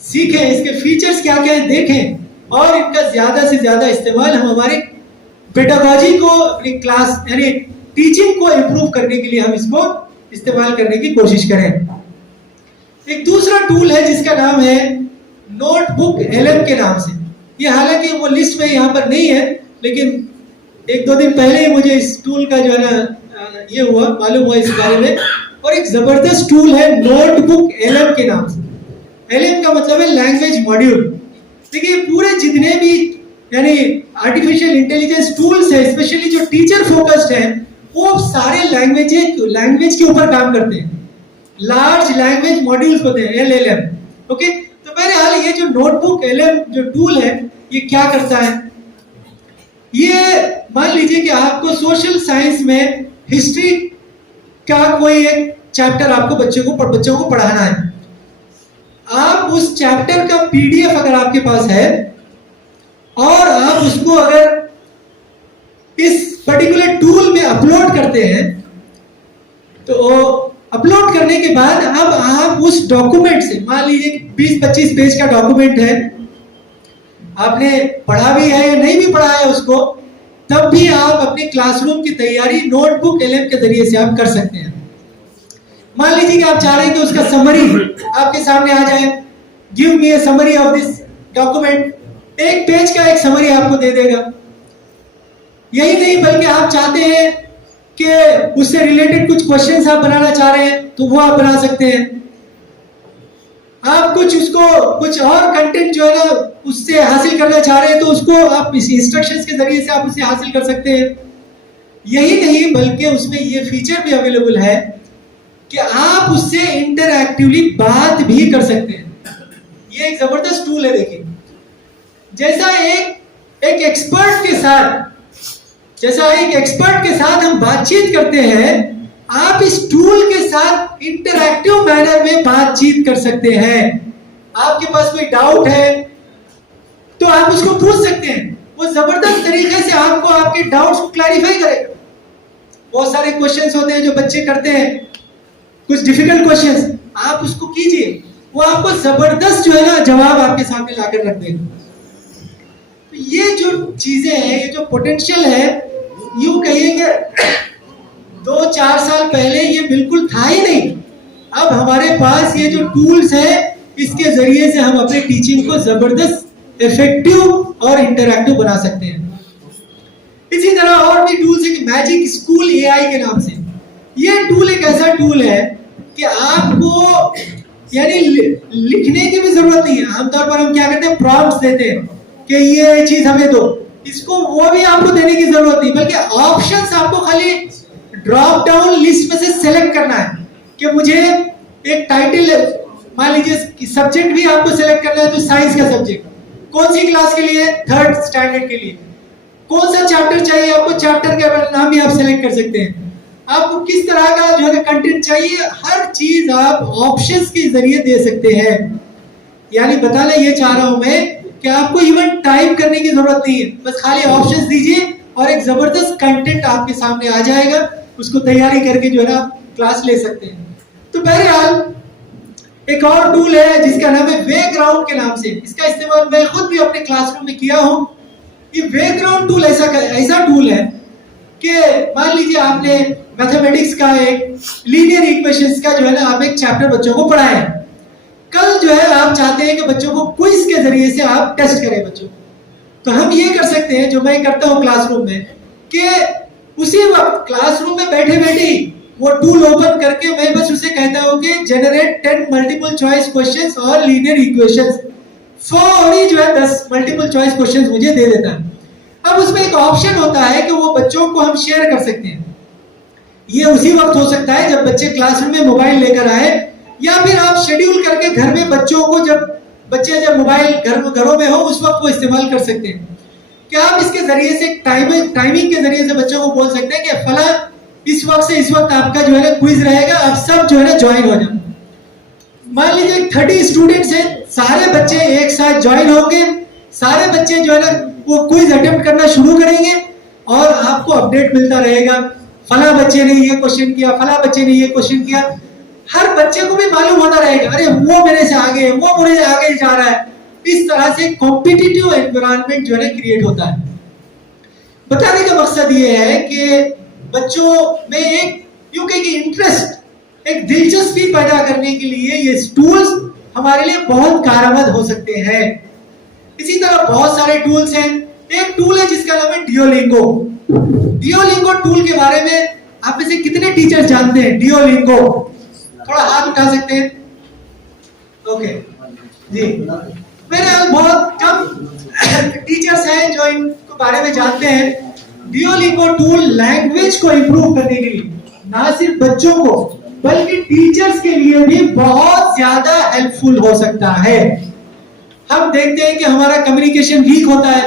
سیکھیں, اس کے فیچرز کیا کیا ہیں دیکھیں, اور ان کا زیادہ سے زیادہ استعمال ہم ہمارے پیڈاگوجی کو, اپنی کلاس یعنی ٹیچنگ کو امپروو کرنے کے لیے ہم اس کو استعمال کرنے کی کوشش کریں. ایک دوسرا ٹول ہے جس کا نام ہے نوٹ بک LM کے نام سے. یہ حالانکہ وہ لسٹ میں یہاں پر نہیں ہے, لیکن 1-2 دن پہلے ہی مجھے اس ٹول کا جو ہے نا یہ معلوم ہوا اس بارے میں, اور ایک زبردست ٹول ہے نوٹ بک LM کے نام سے. LM کا مطلب ہے لینگویج ماڈیول. دیکھیے پورے جتنے بھی یعنی آرٹیفیشیل انٹیلیجنس ٹولز ہیں, اسپیشلی جو ٹیچر فوکسڈ ہیں, وہ سارے لینگویج کے اوپر کام کرتے ہیں. لارج لینگویج ماڈیولز ہوتے ہیں LLM. اوکے, تو بہرحال یہ جو نوٹ بک LM جو ٹول ہے یہ کیا کرتا ہے, یہ مان لیجئے کہ آپ کو سوشل سائنس میں ہسٹری کا کوئی ایک چیپٹر آپ کو بچوں کو پڑھانا ہے. آپ اس چیپٹر کا PDF اگر آپ کے پاس ہے اور آپ اس کو اگر اس پرٹیکولر ٹول میں اپلوڈ کرتے ہیں, تو اپلوڈ کرنے کے بعد اب آپ اس ڈاکومنٹ سے, مان لیجیے 20-25 پیج کا ڈاکومنٹ ہے, آپ نے پڑھا بھی ہے یا نہیں بھی پڑھا ہے اس کو, تب بھی آپ اپنے کلاس روم کی تیاری نوٹ بک LM کے ذریعے سے آپ کر سکتے ہیں. مان لیجیے کہ آپ چاہ رہے ہیں کہ اس کا سمری آپ کے سامنے آ جائے, give me a summary of this document, 1 page کا ایک سمری آپ کو دے دے گا. یہی نہیں بلکہ آپ چاہتے ہیں کہ اس سے ریلیٹڈ کچھ کوشچنز آپ بنانا چاہ رہے ہیں تو وہ آپ بنا سکتے ہیں. آپ کچھ اور کنٹینٹ جو ہے نا اس سے حاصل کرنا چاہ رہے ہیں تو اس کو آپ اس انسٹرکشنز کے ذریعے سے آپ اسے حاصل کر سکتے ہیں. یہی نہیں بلکہ اس میں یہ فیچر بھی اویلیبل ہے کہ آپ اس سے انٹریکٹیولی بات بھی کر سکتے ہیں. یہ ایک زبردست ٹول ہے. دیکھیں جیسا ایک ایکسپرٹ کے ساتھ ہم بات چیت کرتے ہیں, آپ اس ٹول کے ساتھ انٹریکٹیو مینر میں بات چیت کر سکتے ہیں. آپ کے پاس کوئی ڈاؤٹ ہے, تو آپ اس کو پوچھ سکتے ہیں, وہ زبردست طریقے سے آپ کو آپ کے ڈاؤٹس کو کلیریفائی کرے گا. بہت سارے کوشچنس ہوتے ہیں جو بچے کرتے ہیں, کچھ ڈیفیکلٹ کوشچنس, آپ اس کو کیجئے, وہ آپ کو زبردست جو ہے نا جواب آپ کے سامنے لا کر رکھ دے گا. تو یہ جو چیزیں ہیں, یہ جو پوٹینشیل ہے, یوں کہیے کہ 2-4 سال پہلے یہ بالکل تھا ہی نہیں. اب ہمارے پاس یہ جو ٹولز ہیں, اس کے ذریعے سے ہم اپنے ٹیچنگ کو زبردست افیکٹو اور انٹریکٹو بنا سکتے ہیں. اسی طرح اور بھی ٹولز ہیں کہ میجک اسکول اے آئی کے نام سے. یہ ٹول ایک ایسا ٹول ہے کہ آپ کو یعنی لکھنے کی بھی ضرورت نہیں ہے. عام طور پر ہم کیا کرتے ہیں, پرومپٹس دیتے ہیں کہ یہ چیز ہمیں دو, اس کو وہ بھی آپ کو دینے کی ضرورت نہیں, بلکہ آپشنز آپ کو خالی ڈراپ ڈاؤن لسٹ میں سے سلیکٹ کرنا ہے کہ مجھے ایک ٹائٹل, مان لیجیے سبجیکٹ بھی آپ کو سلیکٹ کرنا ہے, تو سائنس کا سبجیکٹ کون سی کلاس کے لیے, 3rd اسٹینڈرڈ کے لیے. کون سا چیپٹر چاہیے آپ کو, چیپٹر کا نام بھی آپ سلیکٹ کر سکتے ہیں. آپ کو کس طرح کا جو ہے کنٹینٹ چاہیے, ہر چیز آپ آپشنز کے ذریعے دے سکتے ہیں. یعنی بتانا یہ چاہ رہا ہوں میں کہ آپ کو ایون ٹائپ کرنے کی ضرورت نہیں ہے, بس خالی آپشنز دیجیے اور ایک زبردست کنٹینٹ آپ کے سامنے آ جائے گا. اس کو تیاری کر کے جو ہے نا کلاس لے سکتے ہیں. تو بہرحال ایک اور ٹول ہے جس کا نام ہے وے گراؤنڈ کے نام سے. اس کا استعمال میں خود بھی اپنے کلاس روم میں کیا ہوں. یہ وے گراؤنڈ ٹول ایسا ٹول ہے کہ مان لیجیے آپ نے میتھمیٹکس کا ایک لینئر ایکویشنز کا جو ہے نا آپ ایک چیپٹر بچوں کو پڑھایا. کل جو ہے آپ چاہتے ہیں کہ بچوں کو کوئز کے ذریعے سے آپ ٹیسٹ کریں بچوں کو, تو ہم یہ کر سکتے ہیں جو میں کرتا ہوں کلاس روم میں, کہ اسی وقت کلاس روم میں بیٹھے بیٹھے وہ ٹول اوپن کر کے میں بس اسے کہتا ہوں کہ جنریٹ 10 ملٹیپل چوائس کوسچنز اور لینئر ایکویشنز, فوری جو ہے 10 ملٹیپل چوائس کوسچنز مجھے دے دیتا ہے. اب اس میں ایک آپشن ہوتا ہے کہ وہ بچوں کو ہم شیئر کر سکتے ہیں. یہ اسی وقت ہو سکتا ہے جب بچے کلاس روم میں موبائل لے کر آئے, یا پھر آپ شیڈیول کر کے گھر میں بچوں کو جب موبائل گھروں میں ہو اس وقت وہ استعمال کر سکتے ہیں. کہ آپ اس کے ذریعے سے ٹائمنگ کے ذریعے سے بچوں کو بول سکتے ہیں کہ فلاں اس وقت سے اس وقت آپ کا جو ہے نا کوئز رہے گا, آپ سب جو ہے نا جوائن ہو جائیں. مان لیجیے 30 اسٹوڈنٹس ہیں, سارے بچے ایک ساتھ جوائن ہوں گے, سارے بچے جو ہے نا وہ کوئز اٹیمپٹ کرنا شروع کریں گے اور آپ کو اپڈیٹ ملتا رہے گا, فلاں بچے نے یہ کوشچن کیا, فلاں بچے نے یہ کوشچن کیا. ہر بچے کو بھی معلوم ہوتا رہے گا, ارے وہ میرے سے آگے, وہ میرے آگے جا رہا ہے. اس طرح سے کمپٹیٹیو انوائرمنٹ جو ہے نا کریٹ ہوتا ہے. بتانے کا مقصد یہ ہے کہ بچوں میں ایک یوں کہ انٹرسٹ, ایک دلچسپی پیدا کرنے کے لیے یہ ٹولز ہمارے لیے بہت کارآمد ہو سکتے ہیں. اسی طرح بہت سارے ٹولز ہیں. ایک ٹول ہے جس کا نام ہے ڈیولنگو. ڈیولنگو ٹول کے بارے میں آپ میں سے کتنے ٹیچر جانتے ہیں ڈیولنگو؟ تھوڑا ہاتھ اٹھا سکتے ہیں. اوکے جی, میرے بہت کم ٹیچرز ہیں جو ان کے بارے میں جانتے ہیں. ڈیولنگو ٹول لینگویج کو امپروو کرنے کے لیے نہ صرف بچوں کو بلکہ ٹیچرز کے لیے بھی بہت زیادہ ہیلپ فل ہو سکتا ہے. ہم دیکھتے ہیں کہ ہمارا کمیونیکیشن ویک ہوتا ہے,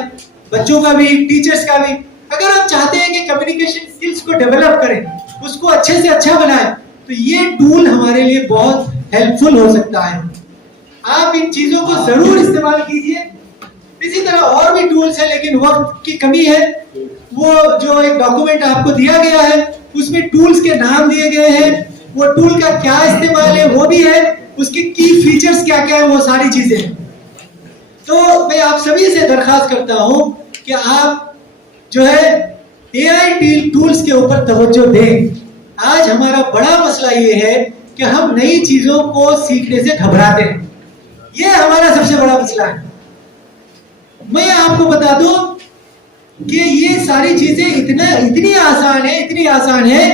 بچوں کا بھی ٹیچرز کا بھی. اگر ہم چاہتے ہیں کہ کمیونیکیشن اسکلز کو ڈیولپ کریں, اس کو اچھے سے اچھا بنائیں, تو یہ ٹول ہمارے لیے بہت ہیلپ فل ہو سکتا ہے. آپ ان چیزوں کو ضرور استعمال کیجئے. اسی طرح اور بھی ٹولز ہیں لیکن وقت کی کمی ہے. وہ جو ایک ڈاکومنٹ آپ کو دیا گیا ہے اس میں ٹولز کے نام دیے گئے ہیں, وہ ٹول کا کیا استعمال ہے وہ بھی ہے, اس کے کی فیچرز کیا کیا ہے وہ ساری چیزیں ہیں. تو میں آپ سبھی سے درخواست کرتا ہوں کہ آپ جو ہے اے آئی ٹولز کے اوپر توجہ دیں. آج ہمارا بڑا مسئلہ یہ ہے کہ ہم نئی چیزوں کو سیکھنے سے گھبراتے ہیں. یہ ہمارا سب سے بڑا مسئلہ ہے. میں آپ کو بتا دوں کہ یہ ساری چیزیں اتنی آسان ہے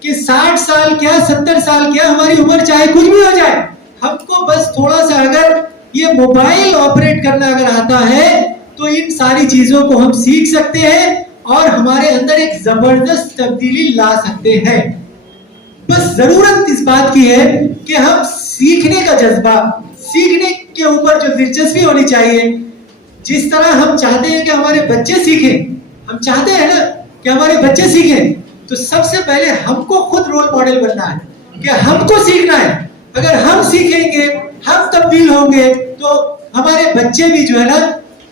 کہ 60 سال کیا 70 سال کیا ہماری عمر چاہے کچھ بھی ہو جائے, ہم کو بس تھوڑا سا اگر یہ موبائل آپریٹ کرنا اگر آتا ہے تو ان ساری چیزوں کو ہم سیکھ سکتے ہیں اور ہمارے اندر ایک زبردست تبدیلی لا سکتے ہیں. بس ضرورت اس بات کی ہے کہ ہم سیکھنے کا جذبہ, سیکھنے کے اوپر جو دلچسپی ہونی چاہیے, جس طرح ہم چاہتے ہیں کہ ہمارے بچے سیکھیں, ہم چاہتے ہیں نا کہ ہمارے بچے سیکھیں, تو سب سے پہلے ہم کو خود رول ماڈل بننا ہے کہ ہم کو سیکھنا ہے. اگر ہم سیکھیں گے, ہم تبدیل ہوں گے, تو ہمارے بچے بھی جو ہے نا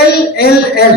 LLL,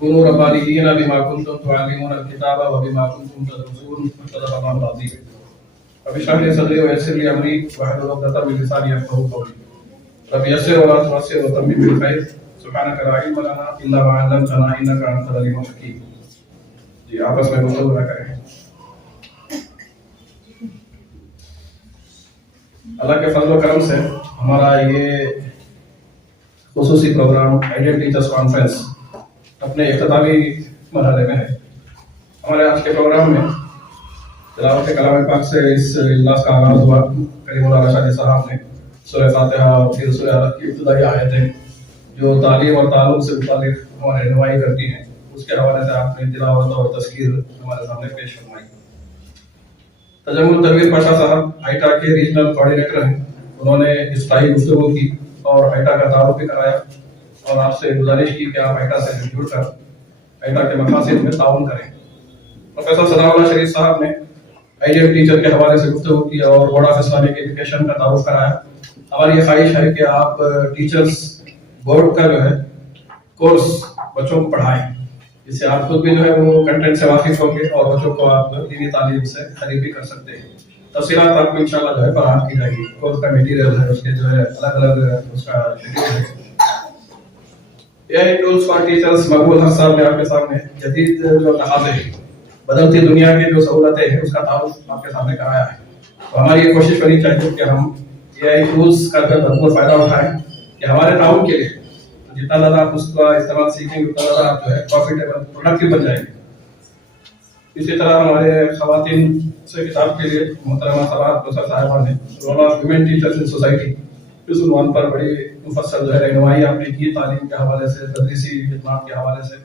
كونوا ربانيين بما كنتم تعلمون الكتاب وبما كنتم تدرسون صدق الله العظيم. رب اشرح لي صدري ويسر لي امري واحلل عقدة من لساني يفقهوا قولي. رب يسر ولا تعسر وتمم بالخير. سبحانك لا علم لنا الا ما علمتنا انك انت العليم الحكيم. جی آپس میں گفتگو نہ کریں. اللہ کے فضل و کرم سے ہمارا یہ خصوصی پروگرام ایڈیڈ ٹیچرز کانفرنس اپنے اختتامی مرحلے میں ہے. ہمارے آج کے پروگرام میں تلاوت کلام پاک سے اس اجلاس کا آغاز ہوا. کریم اللہ رشاد صاحب نے سورہ فاتحہ اور پھر سورہ الق کی ابتدائی آیتیں جو تعلیم اور تعلق سے متعلق ہماری رہنمائی کرتی ہیں اس کے حوالے سے آپ نے تلاوت اور تذکیر ہمارے سامنے پیش فرمائی. تجمل تنویر پاشا صاحب آئیٹا کے ریجنل کوآرڈینیٹر ہیں. انہوں نے اصلاحی گفتگو کی اور آئیٹا کا تعارف بھی کرایا اور آپ سے گزارش کی کہ آپ آئیٹا سے جڑ کر آئیٹا کے مقاصد میں تعاون کریں. پروفیسر ثناء اللہ شریف صاحب نے IDF ٹیچر کے حوالے سے گفتگو کی اور بورڈ آف اسلامک ایجوکیشن کا تعارف کرایا. ہماری یہ خواہش ہے کہ آپ ٹیچرز بورڈ کا جو ہے کورس بچوں کو پڑھائیں، جس سے آپ خود بھی جو ہے وہ کنٹینٹ سے واقف ہوں گے اور بچوں کو آپ دینی تعلیم سے قریب بھی کر سکتے ہیں. تفصیلات آپ کو انشاءاللہ جو ہے فراہم کی جائے گی. کورس کا میٹیریل ہے، اس کے جو ہے الگ الگ اس کا شیڈول ہے. AI ٹولز فار ٹیچرز مقبول حق صاحب نے آپ کے سامنے جدید جو تقاضے ہیں، بدلتی دنیا کی جو سہولتیں ہیں اس کا تعارف آپ کے سامنے کرایا ہے. تو ہماری یہ کوشش کرنی چاہیے کہ ہم AI ٹولز کا بھرپور فائدہ اٹھائیں کہ ہمارے تعاون کے لیے جتنا زیادہ آپ اس کا استعمال سیکھیں گے اتنا زیادہ آپ جو ہے پروفیٹیبل پروڈکٹیو بن جائیں گے. اسی طرح ہمارے خواتین سے کتاب کے لیے محترمہ سرات کوثر صاحبہ نے role of women teachers in society اس عنوان پر بڑی مفصل جو ہے رہنمائی آپ نے کی، تعلیم کے حوالے سے، تدریسی خدمات کے حوالے سے،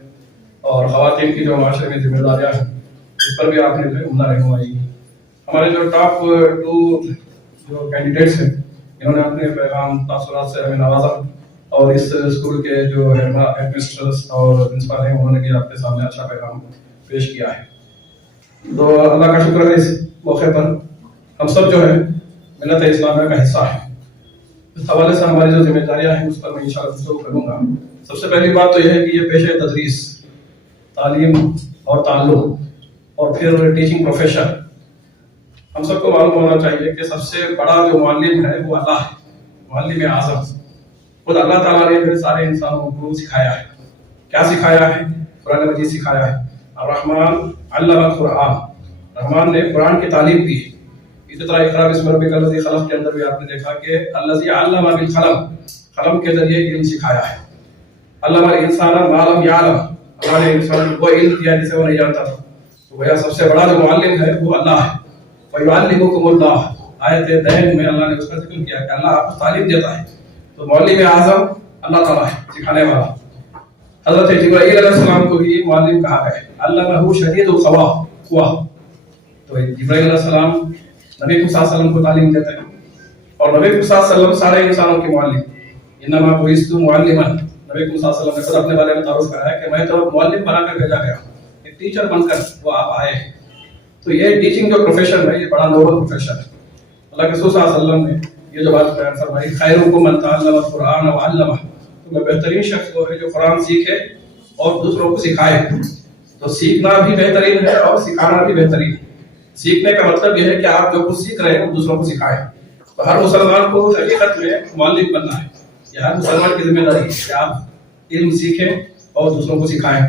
اور خواتین کی جو معاشرے میں ذمہ داریاں ہیں اس پر بھی آپ نے جو ہے عمدہ رہنمائی کی. ہمارے جو ٹاپ 2 جو کینڈیڈیٹس ہیں انہوں نے اپنے پیغام تاثرات سے ہمیں نوازا اور اس اسکول کے جو ایڈمنسٹریٹرس اور پرنسپل ہیں انہوں نے بھی آپ کے سامنے اچھا پیغام پیش کیا ہے. تو اللہ کا شکر ہے اس موقع پر ہم سب جو ہے ملت اسلامیہ کا حصہ ہیں. اس حوالے سے ہماری جو ذمہ داریاں ہیں اس پر میں انشاءاللہ گفتگو کروں گا. سب سے پہلی بات تو یہ ہے کہ یہ پیشہ تدریس، تعلیم اور تعلق اور پھر ٹیچنگ پروفیشن، ہم سب کو معلوم ہونا چاہیے کہ سب سے بڑا جو معلم ہے وہ اللہ ہے، معلم اعظم. خود اللہ تعالیٰ نے پھر سارے انسانوں کو سکھایا ہے. کیا سکھایا ہے؟ قرآن مجید سکھایا ہے. الرحمن علم القرآن، رحمان نے قرآن کی تعلیم دی. اسی طرح اقرا بسم ربک الذی خلق کے اندر بھی آپ نے دیکھا کہ الذی علم بالقلم، قلم کے ذریعے علم سکھایا ہے. علم الانسان ما لم یعلم، اللہ نے انسان کو علم دیا جسے وہ نہیں جانتا تھا. تو گویا سب سے بڑا جو معلم ہے وہ اللہ ہے. وَيُعَلِّمُكُمُ اللَّهُ، آیت دین میں اللہ نے اس کا ذکر کیا کہ اللہ آپ کو تعلیم دیتا ہے. تو معلم اعظم اللہ تعالیٰ ہے، سکھانے والا. حضرت جبرائیل علیہ السلام کو بھی معلم کہا گیا ہے. علمہ شدید القوا، تو جبرائیل علیہ السلام نبی صلی اللہ علیہ وسلم کو تعلیم دیتے ہیں اور نبی صلی اللہ علیہ وسلم سارے انسانوں کے معلم. انما بعثت معلما، نبی صلی اللہ علیہ وسلم نے خود اپنے بارے میں تعارف کرایا کہ میں تو معلم بنا کر بھیجا گیا ہوں، ایک ٹیچر بن کر وہ آپ آئے ہیں. تو یہ ٹیچنگ جو پروفیشن ہے یہ بڑا نوبل پروفیشن ہے. اللہ کے رسول صلی اللہ علیہ وسلم نے یہ جو بات بیان فرمائی، خیرکم من تعلم القرآن وعلمہ، تو میں بہترین شخص وہ ہے جو قرآن سیکھے اور دوسروں کو سکھائے. تو سیکھنا بھی بہترین ہے اور سکھانا بھی بہترین ہے. سیکھنے کا مطلب یہ ہے کہ آپ جو کچھ سیکھ رہے ہیں وہ دوسروں کو سکھائیں. تو ہر مسلمان کو حقیقت میں معلم بننا ہے. یہ ہر مسلمان کی ذمہ داری ہے کہ آپ علم سیکھیں اور دوسروں کو سکھائیں.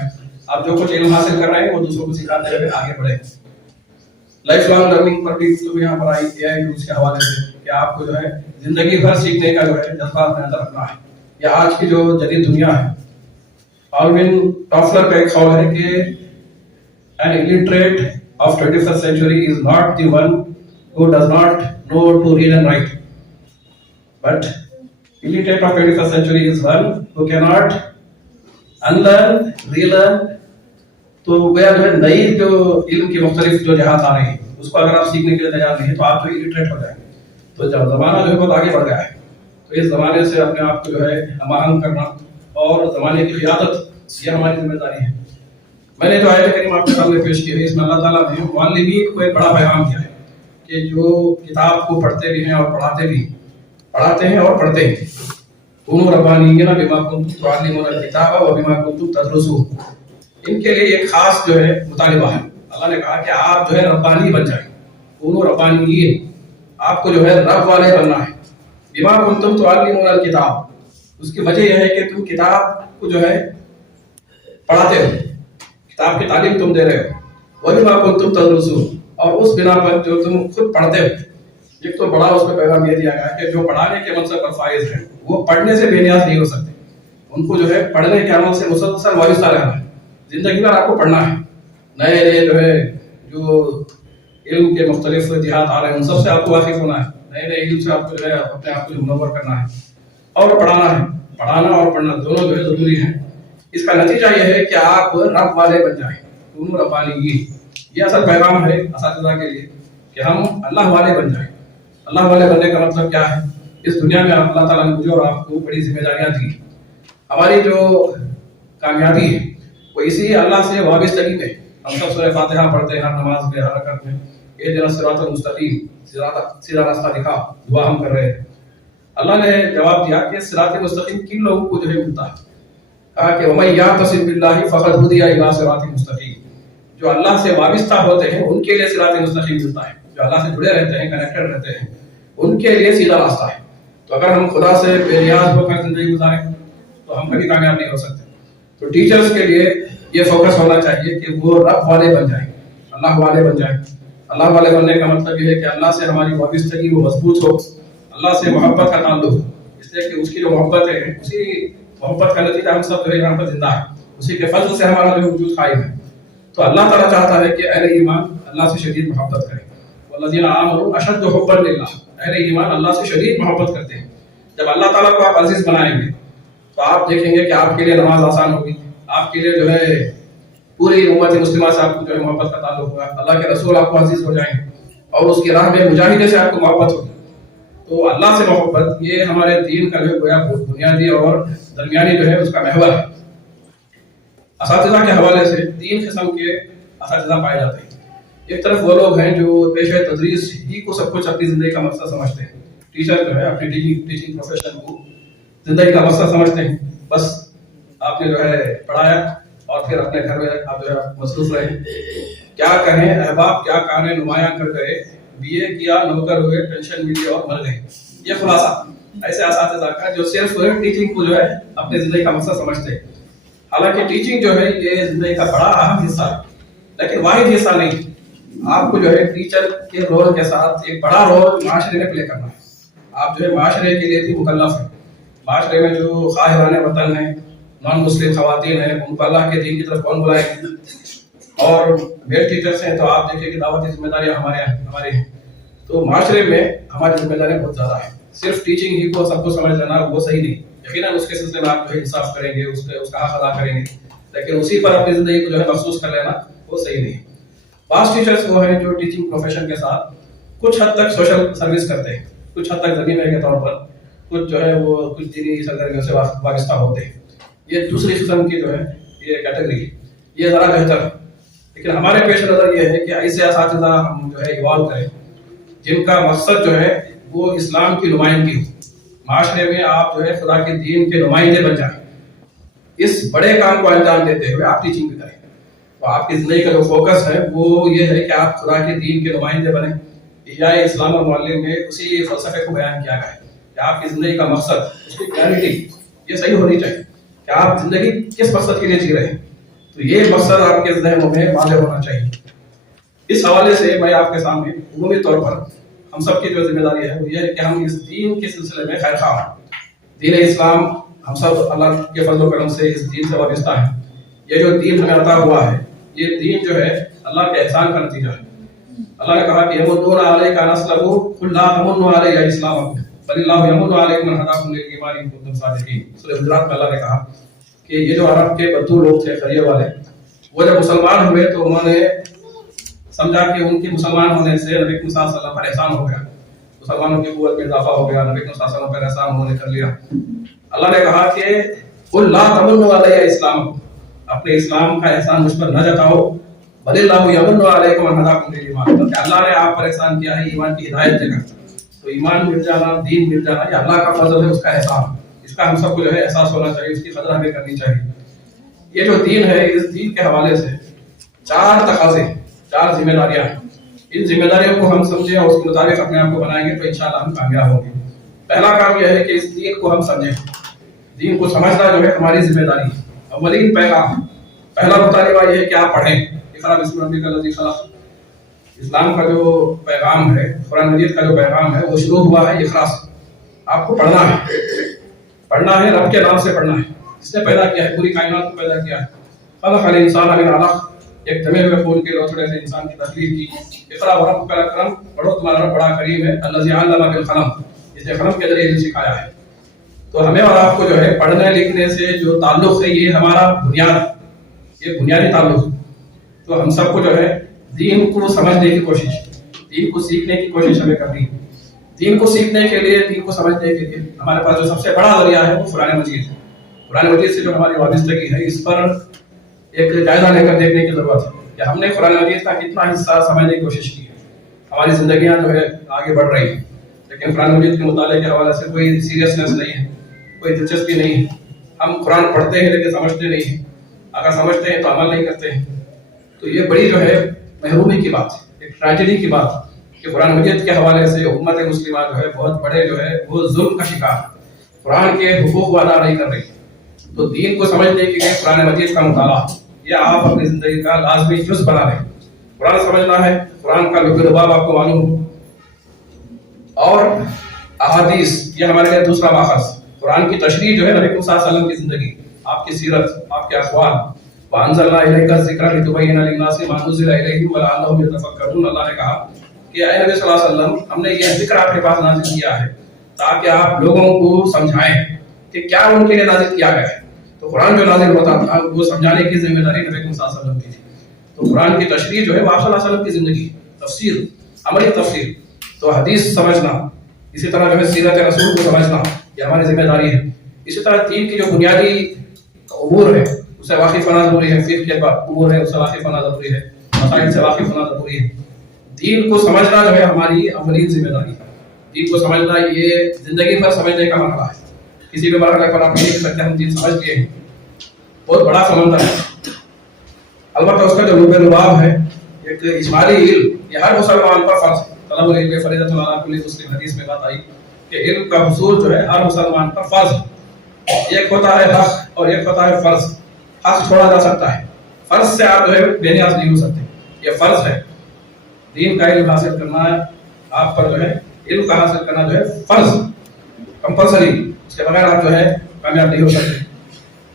آپ جو کچھ علم حاصل کر رہے ہیں وہ دوسروں کو سکھاتے ہوئے آگے بڑھیں. لائف لانگ لرننگ پر بھی تو یہاں پر آئی AI ٹولس کے حوالے سے کہ آپ کو جو ہے زندگی بھر سیکھنے کا جو ہے جذبہ اپنے اندر رکھنا ہے. یہ آج کی جو جدید دنیا ہے. آلوین ٹافلر کا ایک قول ہے کہ an illiterate of 21st century is not the one who does not know to read and write, but illiterate of 21st century is one who cannot unlearn, relearn. تو گویا جو ہے نئی جو علم کی مختلف جو جہات آ رہی ہیں اس کو اگر آپ سیکھنے کے لیے تیار نہیں ہے تو آپ جو illiterate ہو جائیں گے. تو جب زمانہ جو ہے بہت آگے بڑھ گیا ہے تو اس زمانے سے اپنے آپ کو جو ہے ہم آہنگ کرنا اور زمانے کی قیادت یہ ہماری ذمہ داری ہے. میں نے جو آیت کریم آپ کے سامنے پیش کی ہے اس میں اللہ تعالیٰ نے معلمین کو ایک بڑا پیغام دیا ہے کہ جو کتاب کو پڑھتے بھی ہیں اور پڑھاتے ہیں اور پڑھتے ہیں. کونوا ربانیین بما کنتم تعلمون الکتاب وبما کنتم تدرسون. ان کے لیے ایک خاص جو ہے مطالبہ ہے. اللہ نے کہا کہ آپ جو ہے ربانی بن جائیں. کونوا ربانیین, آپ کو جو ہے رب والے بننا ہے. بما کنتم تعلمون الکتاب, اس کی وجہ یہ ہے کہ تم کتاب کو جو ہے پڑھاتے ہو, کتاب کی تعلیم تم دے رہے ہو. وَبِمَا كُنْتُمْ تَدْرُسُونَ, اور اس بنا پر جو تم خود پڑھتے ہو. ایک تو بڑا اس میں پیغام یہ دیا گیا کہ جو پڑھانے کے منصب پر فائز ہیں وہ پڑھنے سے بے نیاز نہیں ہو سکتے. ان کو جو ہے پڑھنے کے عمل سے مسلسل وابستہ رہنا ہے. زندگی بھر آپ کو پڑھنا ہے. نئے جو ہے جو علم کے مختلف جہات آ رہے ہیں ان سب سے آپ کو واقف ہونا ہے. نئے علم سے آپ کو جو ہے اپنے آپ کو منور کرنا ہے اور پڑھانا ہے. پڑھانا اور پڑھنا دونوں جو ہے ضروری ہیں. اس کا نتیجہ یہ ہے کہ آپ رب والے بن جائیں. کونوا ربانیین, یہ اصل پیغام ہے اساتذہ کے لیے کہ ہم اللہ والے بن جائیں. اللہ والے بننے کا مطلب کیا ہے؟ اس دنیا میں اللہ تعالیٰ نے مجھے اور آپ کو بڑی ذمہ داریاں دی. ہماری جو کامیابی ہے وہ اسی اللہ سے وابستگی میں. ہم سب سورہ فاتحہ پڑھتے ہیں ہر نماز میں, ہر رکعت میں. اہدنا الصراط المستقیم, سیدھا راستہ دکھا, دعا ہم کر رہے ہیں. اللہ نے جواب دیا کہ صراط مستقیم کن لوگوں کو جو ہے ملتا ہے. کہا کہ وَمَن يَعْتَصِم بِاللَّهِ فَقَدْ هُدِيَ إِلَىٰ صِرَاطٍ مُسْتَقِيمٍ. جو اللہ سے وابستہ ہوتے ہیں ان کے لیے صراط مستقیم ملتا ہے. جو اللہ سے جڑے رہتے ہیں, کنیکٹڈ رہتے ہیں, ان کے لیے سیدھا راستہ ہے. تو اگر ہم خدا سے بے نیاز ہو کر زندگی گزاریں تو ہم کبھی کامیاب نہیں ہو سکتے. تو ٹیچرز کے لیے یہ فوکس ہونا چاہیے کہ وہ رب والے بن جائیں, اللہ والے بن جائیں. اللہ والے بننے کا مطلب یہ ہے کہ اللہ سے ہماری وابستگی وہ مضبوط ہو, اللہ سے محبت کا تعلق ہو. اس لیے کہ اس کی جو محبت ہے اسی محبت کا نتیجہ ہم سب جو ہے یہاں پر زندہ ہے. اسی کے فضل سے ہمارا جو وجود قائم ہے. تو اللہ تعالیٰ چاہتا ہے کہ اہل ایمان اللہ سے شدید محبت کریں. والذین آمنوا اشد حبا للہ, اہل ایمان اللہ سے شدید محبت کرتے ہیں. جب اللہ تعالیٰ کو آپ عزیز بنائیں گے تو آپ دیکھیں گے کہ آپ کے لیے نماز آسان ہوگی. آپ کے لیے جو ہے پوری امت مسلمہ سے آپ کو جو ہے محبت کا تعلق ہوگا. اللہ کے رسول آپ کو عزیز ہو جائیں گے اور اس کی راہ میں مجاہدے سے آپ کو محبت ہوگی. تو اللہ سے محبت یہ ہمارے دین کا جو گویا بنیادی اور درمیانی جو ہے اس کا محور ہے. اساتذہ کے حوالے سے 3 قسم کے اساتذہ پائے جاتے ہیں. ایک طرف وہ لوگ ہیں جو پیشہ تدریس ہی کو سب کچھ اپنی زندگی کا مقصد سمجھتے ہیں. ٹیچر جو ہے اپنی ٹیچنگ پروفیشن کو زندگی کا مقصد سمجھتے ہیں. بس آپ نے جو ہے پڑھایا اور پھر اپنے گھر میں آپ جو ہے مصروف رہے. کیا کہیں احباب, کیا کہنے نمایاں کر گئے, BA کیا, نوکر ہوئے, پینشن ملی اور مر گئے. یہ خلاصہ ایسے اساتذہ کا جو صرف ٹیچنگ کو جو ہے اپنے زندگی کا مقصد سمجھتے ہیں. حالانکہ ٹیچنگ جو ہے یہ زندگی کا بڑا اہم حصہ ہے لیکن واحد حصہ نہیں. آپ کو جو ہے ٹیچر کے رول کے ساتھ ایک بڑا رول معاشرے میں پلے کرنا ہے. آپ جو ہے معاشرے کے لیے بھی مکلف ہیں. معاشرے میں جو خواہران وطن ہیں, نان مسلم خواتین ہیں, ان کو اللہ کے دین کی طرف کون بلائے گی. اور میل ٹیچرس ہیں تو آپ دیکھیں کہ دعوتی ذمہ داریاں ہماری ہیں. تو معاشرے میں ہماری ذمہ داریاں بہت زیادہ ہیں. صرف ٹیچنگ ہی کو سب کو سمجھ لینا وہ صحیح نہیں. یقیناً اس کے سلسلے میں آپ جو ہے انصاف کریں گے, اس کا حق ادا کریں گے, لیکن اسی پر اپنی زندگی کو جو ہے مخصوص کر لینا وہ صحیح نہیں. بعض ٹیچرس وہ ہیں جو ٹیچنگ پروفیشن کے ساتھ کچھ حد تک سوشل سروس کرتے ہیں, کچھ حد تک ذمہ کے طور پر, کچھ جو ہے وہ کچھ دینی سرگرمیوں سے وابستہ ہوتے ہیں. یہ دوسری قسم کی جو ہے یہ کیٹیگری ہے, یہ ذرا بہتر ہے. لیکن ہمارے پیش نظر یہ ہے کہ ایسے اساتذہ ہم جو ہے ایوالو کریں جن کا مقصد جو ہے وہ اسلام کی نمائندگی ہو. معاشرے میں آپ جو ہے خدا کے دین کے نمائندے بن جائیں. اس بڑے کام کو انجام دیتے ہوئے آپ ٹیچنگ بھی کریں. تو آپ کی زندگی کا جو فوکس ہے وہ یہ ہے کہ آپ خدا کے دین کے نمائندے بنیں. احیاء اسلام اور معلم میں اسی فلسفے کو بیان کیا گیا ہے کہ کہ آپ کی زندگی کا مقصد، اس کی کلیئرٹی یہ صحیح ہونی چاہیے کہ آپ زندگی کس مقصد کے لیے جی رہے ہیں. تو یہ مقصد آپ کے ذہنوں میں واضح ہونا چاہیے. اس حوالے سے میں آپ کے سامنے عمومی طور پر ہم سب کی جو ذمہ داری ہے وہ یہ ہے کہ ہم اس دین کے سلسلے میں خیر خواہ ہیں. دین اسلام ہم سب اللہ کے فضل و کرم سے اس دین سے وابستہ ہیں. یہ جو دین ہمیں عطا ہوا ہے یہ دین جو ہے اللہ کے احسان کا نتیجہ ہے. اللہ نے کہا کہ یمنون علیک ان اسلموا قل لا تمنوا علی اسلامکم بل اللہ یمن علیکم ان ہداکم للایمان ان کنتم صادقین. سورہ حجرات میں اللہ نے کہا کہ یہ جو عرب کے بدو لوگ تھے خریے والے، وہ جب مسلمان ہوئے تو انہوں نے سمجھا کہ ان کے مسلمان ہونے سے نبی صلی اللہ علیہ وسلم پر احسان ہو گیا، مسلمانوں کی قوت میں اضافہ ہو گیا، نبی صلی اللہ علیہ وسلم پر احسان انہوں نے کر لیا. اللہ نے کہا کہ قل لا تمنوا علی اسلامکم، اپنے اسلام کا احسان مجھ پر نہ جتاؤ، بل اللہ یمن علیکم ان ہداکم للایمان، بلکہ اللہ نے آپ پر احسان کیا ہے ایمان کی ہدایت دے کر. تو ایمان مل جانا، دین مل جانا یہ اللہ کا فضل ہے، اس کا احسان، اس کا ہم سب کو جو ہے احساس ہونا چاہیے، اس کی قدر ہمیں کرنی چاہیے. یہ جو دین ہے اس دین کے حوالے سے 4 تقاضے، 4 ذمہ داریاں ہیں. ان ذمہ داریوں کو ہم سمجھیں اور اس کے مطابق اپنے آپ کو بنائیں گے تو انشاءاللہ ہم کامیاب ہوں گے. پہلا کام یہ ہے کہ اس دین کو ہم سمجھیں. دین کو سمجھنا جو ہے ہماری ذمہ داری ہے. اولین پیغام، پہلا مطالبہ یہ ہے کہ آپ پڑھیں. اقرأ باسم ربک الذی خلق. اسلام کا جو پیغام ہے، قرآن مجید کا جو پیغام ہے وہ شروع ہوا ہے اقرأ سے. آپ کو پڑھنا ہے، پڑھنا ہے، رب کے نام سے پڑھنا ہے جس نے پیدا کیا ہے، پوری کائنات کو پیدا کیا ہے. خلق الانسان من علق، ایک دمے ہوئے خون کے لوتھڑے سے انسان کی تخلیق کی. اقرأ وربک الاکرم، پڑھو تمہارا رب بڑا کریم ہے. الذی علم بالقلم، جس نے قلم کے ذریعے علم سکھایا ہے. تو ہمیں اور آپ کو جو ہے پڑھنے لکھنے سے جو تعلق ہے یہ ہمارا بنیاد، یہ بنیادی تعلق. تو ہم سب کو جو ہے دین کو سمجھنے کی کوشش، دین کو سیکھنے کی کوشش ہمیں کرنی ہے. دین کو سیکھنے کے لیے، دین کو سمجھنے کے لیے ہمارے پاس جو سب سے بڑا ذریعہ ہے وہ قرآن مجید ہے. قرآن مجید سے جو ہماری وابستگی ہے اس پر ایک جائزہ لے کر دیکھنے کی ضرورت ہے کہ ہم نے قرآن مجید کا کتنا حصہ سمجھنے کی کوشش کی ہے. ہماری زندگیاں جو ہے آگے بڑھ رہی ہیں لیکن قرآن مجید کے مطالعے کے حوالے سے کوئی سیریسنس نہیں ہے، کوئی دلچسپی نہیں ہے. ہم قرآن پڑھتے ہیں لیکن سمجھتے نہیں ہیں، اگر سمجھتے ہیں تو عمل نہیں کرتے ہیں. تو یہ بڑی جو ہے محرومی کی بات ہے، ایک ٹریجڈی کی بات کہ قرآن مجید کے حوالے سے امت مسلمہ جو ہے بہت بڑے جو ہے وہ ظلم کا شکار، قرآن کے حقوق کو ادا نہیں کر رہی. تو دین کو سمجھنے کے لیے قرآن مجید کا مطالعہ یہ آپ اپنی زندگی کا لازمی جز بنا لیں. قرآن سمجھنا ہے، قرآن کا لب لباب آپ کو معلوم ہو، اور احادیث یہ ہمارے لیے دوسرا ماخذ. قرآن کی تشریح جو ہے نبی صلی اللہ علیہ وسلم کی زندگی، آپ کی سیرت، آپ کے اقوال. وَأَنزَلْنَا إِلَيْكَ الذِّكْرَ لِتُبَيِّنَ لِلنَّاسِ مَا نُزِّلَ إِلَيْهِمْ وَلَعَلَّهُمْ يَتَفَكَّرُونَ. اللہ نے کہا کہ اے نبی صلی اللہ علیہ وسلم ہم نے یہ ذکر آپ کے پاس نازل کیا ہے تاکہ آپ لوگوں کو سمجھائیں کہ کیا ان کے لیے نازل کیا گیا ہے. تو قرآن جو نازل ہوتا تھا وہ سمجھانے کی ذمہ داری نبی صلی اللہ علیہ وسلم کی تھی. تو قرآن کی تشریح جو ہے وہ آپ صلی اللہ علیہ وسلم کی زندگی، تفسیر، عملی تفسیر. تو حدیث سمجھنا، اسی طرح جو ہے سیرت رسول کو سمجھنا یہ ہماری ذمہ داری ہے. اسی طرح دین کی جو بنیادی امور ہے اسے واقف ہونا ضروری ہے. فقہ کے امور ہے اسے واقف ہونا ضروری ہے، مسائل سے واقف ہونا ضروری ہے. دین کو سمجھنا جو ہے ہماری اولین ذمہ داری ہے. دین کو سمجھنا یہ زندگی بھر سمجھنے کا مرحلہ ہے. کسی بھی مرحلے پر آپ نہیں کہہ سکتے ہم دین سمجھ گئے ہیں. بہت بڑا سمندر ہے. البتہ اس کا جو لب لباب ہے ایک اجمالی علم یہ ہر مسلمان پر فرض ہے. طلب العلم فریضۃ علی کل مسلم، حدیث میں بات آئی کہ علم کا حصول جو ہے ہر مسلمان پر فرض ہے. ایک ہوتا ہے حق اور ایک ہوتا ہے فرض. حق چھوڑا جا سکتا ہے، فرض سے آپ جو ہے بے نیاز نہیں ہو سکتے. یہ فرض ہے، دین کا علم حاصل کرنا ہے آپ پر جو ہے، علم کا حاصل کرنا جو ہے فرض، کمپلسری، اس کے بغیر آپ جو ہے کامیاب نہیں ہو سکتے.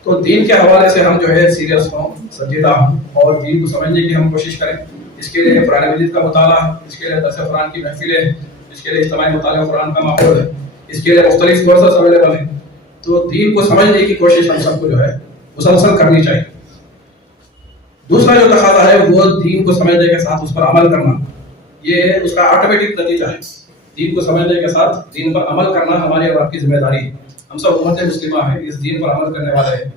تو دین کے حوالے سے ہم جو ہے سیریس ہوں، سنجیدہ ہوں اور دین کو سمجھنے کی ہم کوشش کریں. اس کے لیے قرآن مجید کا مطالعہ، اس کے لیے درس قرآن کی محفلیں، اس کے لیے اجتماعی مطالعہ قرآن کا ماحول ہے، اس کے لیے مختلف کورسز اویلیبل ہیں. تو دین کو سمجھنے کی کوشش ہم سب کو جو ہے مسلسل کرنی چاہیے. دوسرا جو تقاضا ہے وہ دین کو سمجھنے کے ساتھ اس پر عمل کرنا، یہ اس کا آٹومیٹک نتیجہ ہے. دین کو سمجھنے کے ساتھ دین پر عمل کرنا ہماری اور آپ کی ذمہ داری ہے. ہم سب امت مسلمہ ہیں، اس دین پر عمل کرنے والے ہیں.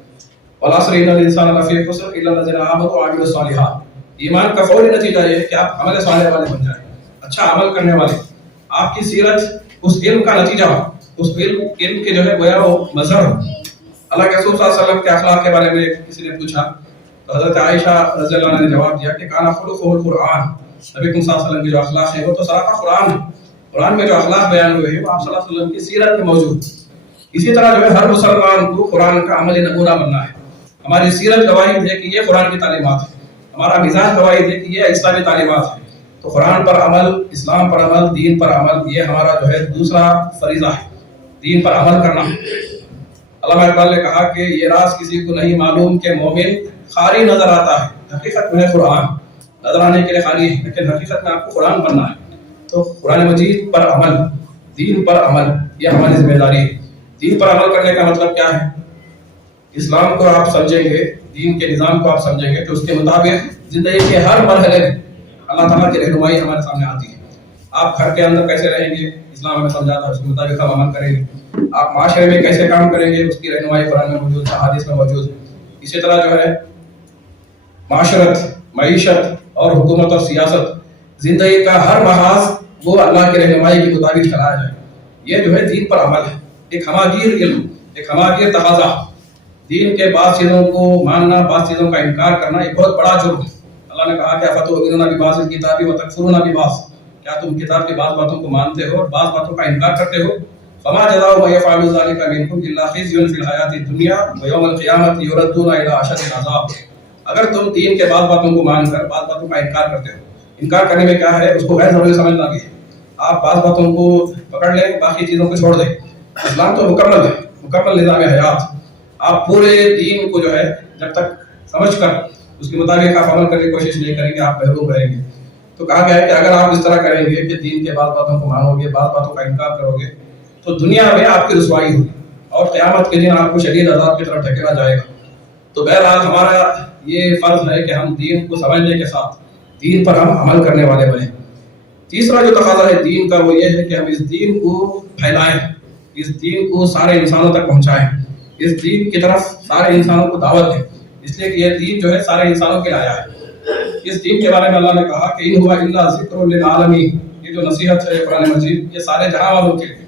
والعصر ان الانسان لفی خسر الا الذین آمنوا وعملوا الصالحات. ایمان کا فوری نتیجہ یہ ہے کہ آپ عمل صالح والے بن جائیں، اچھا عمل کرنے والے. آپ کی سیرت اس علم کا نتیجہ، اس علم کے جو ہے گویا وہ مظہر. اللہ کے رسول صلی اللہ علیہ وسلم کے اخلاق کے بارے میں کسی نے پوچھا تو حضرت عائشہ رضی اللہ عنہ نے جواب دیا کہ کانا خلقہ القرآن. نبی صلی اللہ علیہ وسلم کے جو اخلاق ہیں وہ تو صراحہ قرآن ہے. قرآن میں جو اخلاق بیان ہوئے ہیں وہ آپ صلی اللہ علیہ وسلم کی سیرت میں موجود. اسی طرح جو ہے ہر مسلمان کو قرآن کا عملی نمونہ بننا ہے. ہماری سیرت گواہی دے کہ یہ قرآن کی تعلیمات ہے, ہمارا مزاج گواہی دے کہ یہ اسلامی تعلیمات ہے. تو قرآن پر عمل, اسلام پر عمل, دین پر عمل, یہ ہمارا جو ہے دوسرا فریضہ ہے, دین پر عمل کرنا. علامہ اقبال نے کہا کہ یہ راز کسی کو نہیں معلوم کہ مومن خالی نظر آتا ہے, حقیقت میں قرآن نظر آنے کے لیے خالی ہے, لیکن حقیقت میں آپ کو قرآن پڑھنا ہے. تو قرآن مجید پر عمل, دین پر عمل, یہ ہماری ذمہ داری ہے. دین پر عمل کرنے کا مطلب کیا ہے؟ اسلام کو آپ سمجھیں گے, دین کے نظام کو آپ سمجھیں گے تو اس کے مطابق زندگی کے ہر مرحلے میں اللہ تعالیٰ کی رہنمائی ہمارے سامنے آتی ہے. آپ گھر کے اندر کیسے رہیں گے, اسلام ہمیں سمجھاتا ہے, اس کے مطابق ہم عمل کریں گے. آپ معاشرے میں کیسے کام کریں گے, اس کی رہنمائی قرآن میں موجود ہے, حدیث میں موجود ہے. اسی طرح جو ہے معاشرت, معیشت اور حکومت اور سیاست, زندگی کا ہر محاذ وہ اللہ کی رہنمائی کے مطابق چلایا جائے. یہ جو ہے دین پر عمل ہے, ایک ہماگیر علم, ایک ہماگیر تقاضا. دین کے بعض چیزوں کو ماننا, بعض چیزوں کا انکار کرنا یہ بہت بڑا جرم ہے. اللہ نے کہا کہ افتؤمنون ببعض الکتاب وتکفرون ببعض, کیا تم کتاب کی بعض باتوں کو مانتے ہو اور بعض باتوں کا انکار کرتے ہو؟ فما جزاء من يفعل ذلك منكم الا خزي في الحیاۃ الدنیا ویوم القیامۃ یردون الی اشد العذاب. اگر تم دین کے بعض باتوں کو مان کر بعض باتوں کا انکار کرتے ہو, انکار کرنے میں کیا ہے, اس کو غیر ضروری سمجھنا بھی ہے. آپ بعض باتوں کو پکڑ لیں, باقی چیزوں کو چھوڑ دیں. اسلام تو مکمل ہے, مکمل نظام حیات. آپ پورے دین کو جو ہے جب تک سمجھ کر اس کے مطابق آپ عمل کرنے کی کوشش نہیں کریں گے, آپ محروم رہیں گے. تو کہا گیا ہے کہ اگر آپ اس طرح کریں گے کہ دین کے بعض باتوں کو مانو گے, بعض باتوں کا انکار کرو گے, تو دنیا میں آپ کی رسوائی ہوگی اور قیامت کے دن آپ کو شدید عذاب کی طرف ڈھکیلا جائے گا. تو بہرحال ہمارا یہ فرض ہے کہ ہم دین کو سمجھنے کے ساتھ دین پر ہم عمل کرنے والے بنیں. تیسرا جو تقاضا ہے دین کا وہ یہ ہے کہ ہم اس دین کو پھیلائیں, اس دین کو سارے انسانوں تک پہنچائیں, اس دین کی طرف سارے انسانوں کو دعوت دیں, اس لیے کہ یہ دین جو ہے سارے انسانوں کے لیے آیا ہے. اس دین کے بارے میں اللہ نے کہا کہ ان ہوا الا ذکر للعالمین, یہ جو نصیحت ہے قرآن مجید یہ سارے جہاں والوں کے لیے.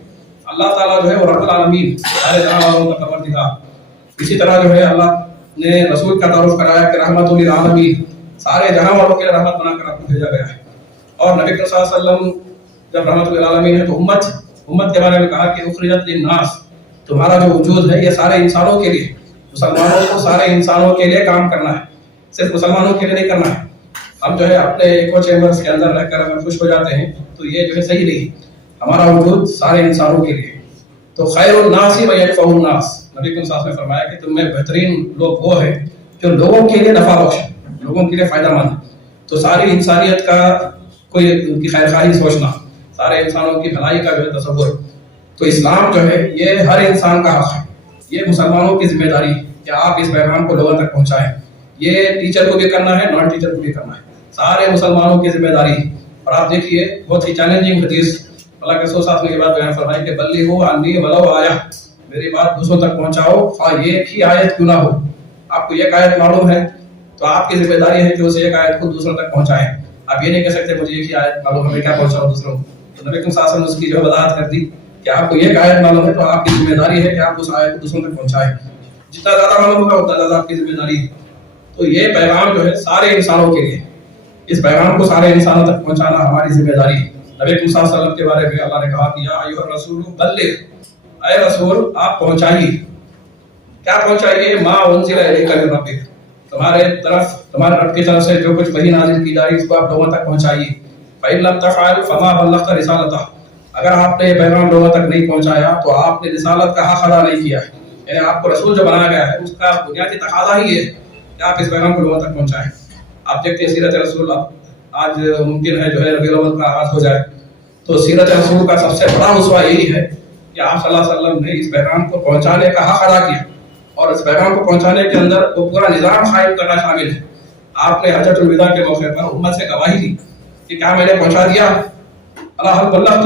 اللہ تعالیٰ جو ہے وہ رب العالمین, سارے جہاں والوں کا پروردگار. اسی طرح جو ہے اللہ نے رسول کا تعارف کرایا کہ رحمت للعالمین, سارے جہاں والوں کے لیے رحمت بنا کر آپ کو بھیجا گیا ہے. اور نبی صلی اللہ علیہ وسلم جب رحمت للعالمین ہے تو امت کے بارے میں کہا کہ اخرجت للناس, تمہارا جو وجود ہے یہ سارے انسانوں کے لیے, مسلمانوں کو سارے انسانوں کے لیے کام کرنا ہے, صرف مسلمانوں کے لیے نہیں کرنا ہے. ہم جو ہے اپنے ایکو چیمبرز کے اندر رہ کر اگر خوش ہو جاتے ہیں تو یہ جو ہے صحیح نہیں. ہمارا وجود سارے انسانوں کے لیے. تو خیر الناس من ينفع الناس, نبی صلی اللہ علیہ وسلم نے فرمایا کہ تم میں بہترین لوگ وہ ہیں جو لوگوں کے لیے نفع بخش, لوگوں کے لیے فائدہ مند. تو ساری انسانیت کا کوئی ان کی خیر خواہی سوچنا, سارے انسانوں کی بھلائی کا جو ہے تصور. تو اسلام جو ہے یہ ہر انسان کا حق ہے, یہ مسلمانوں کی ذمہ داری کہ آپ اس پیغام کو لوگوں تک پہنچائیں. یہ ٹیچر کو بھی کرنا ہے, نان ٹیچر کو بھی کرنا ہے, سارے مسلمانوں کی ذمہ داری. اور آپ دیکھیے بہت ہی چیلنجنگ حدیث اللہ کے رسول صلی اللہ علیہ وسلم نے یہ بات بیان فرمائی کہ بلغوا عنی ولو آیہ, میری بات دوسروں تک پہنچاؤ خواہ ایک ہی آیت کیوں نہ ہو. آپ کو ایک آیت معلوم ہے تو آپ کی ذمہ داری ہے کہ اسے ایک آیت کو دوسروں تک پہنچائیں. آپ یہ نہیں کہہ سکتے مجھے ایک ہی آیت معلوم ہے, میں کیا پہنچاؤں دوسروں کو. تو نبی صلی اللہ علیہ وسلم نے اس کی جو وضاحت کر دی کہ آپ کو ایک آیت معلوم ہے تو آپ کی ذمہ داری ہے کہ آپ اس آیت کو دوسروں تک پہنچائیں. جتنا زیادہ معلوم ہوگا اتنا زیادہ آپ کی ذمہ داری ہے. تو یہ پیغام جو ہے سارے انسانوں کے لیے, اس پیغام کو سارے انسانوں تک پہنچانا ہماری ذمہ داری ہے. نبی صلی اللہ علیہ وسلم کے بارے میں اللہ نے کہا کہ یا ایھا الرسول بلغ, اے رسول آپ پہنچائیے. کیا پہنچائیے؟ ما انزل الیک من ربک, تمہارے طرف تمہارے رب کی طرف سے جو کچھ وحی نازل کی جا رہی ہے اس کو آپ لوگوں تک پہنچائیے. فإن لم تفعل فما بلغت رسالتہ, اگر آپ نے یہ پیغام لوگوں تک نہیں پہنچایا تو آپ نے رسالت کا حق ادا نہیں کیا ہے. یعنی آپ کو رسول جو بنایا گیا ہے اس کا بنیادی تقاضا ہی ہے کہ آپ اس پیغام کو لوگوں تک پہنچائیں. آپ دیکھتے ہیں سیرت رسول آج ممکن ہے جو ہے ربیع الاول کا آغاز ہو جائے, تو سیرت رسول کا سب سے بڑا اسوہ یہی ہے کہ آپ صلی اللہ علیہ وسلم نے اس پیغام کو پہنچانے کا حق ادا کیا, اور اس پیغام کو پہنچانے کے اندر وہ پورا نظام قائم کرنا شامل ہے. آپ نے حجۃ الوداع کے موقع پر امت سے گواہی دی کہ کیا میں نے پہنچا دیا, اللہ حل بلغت,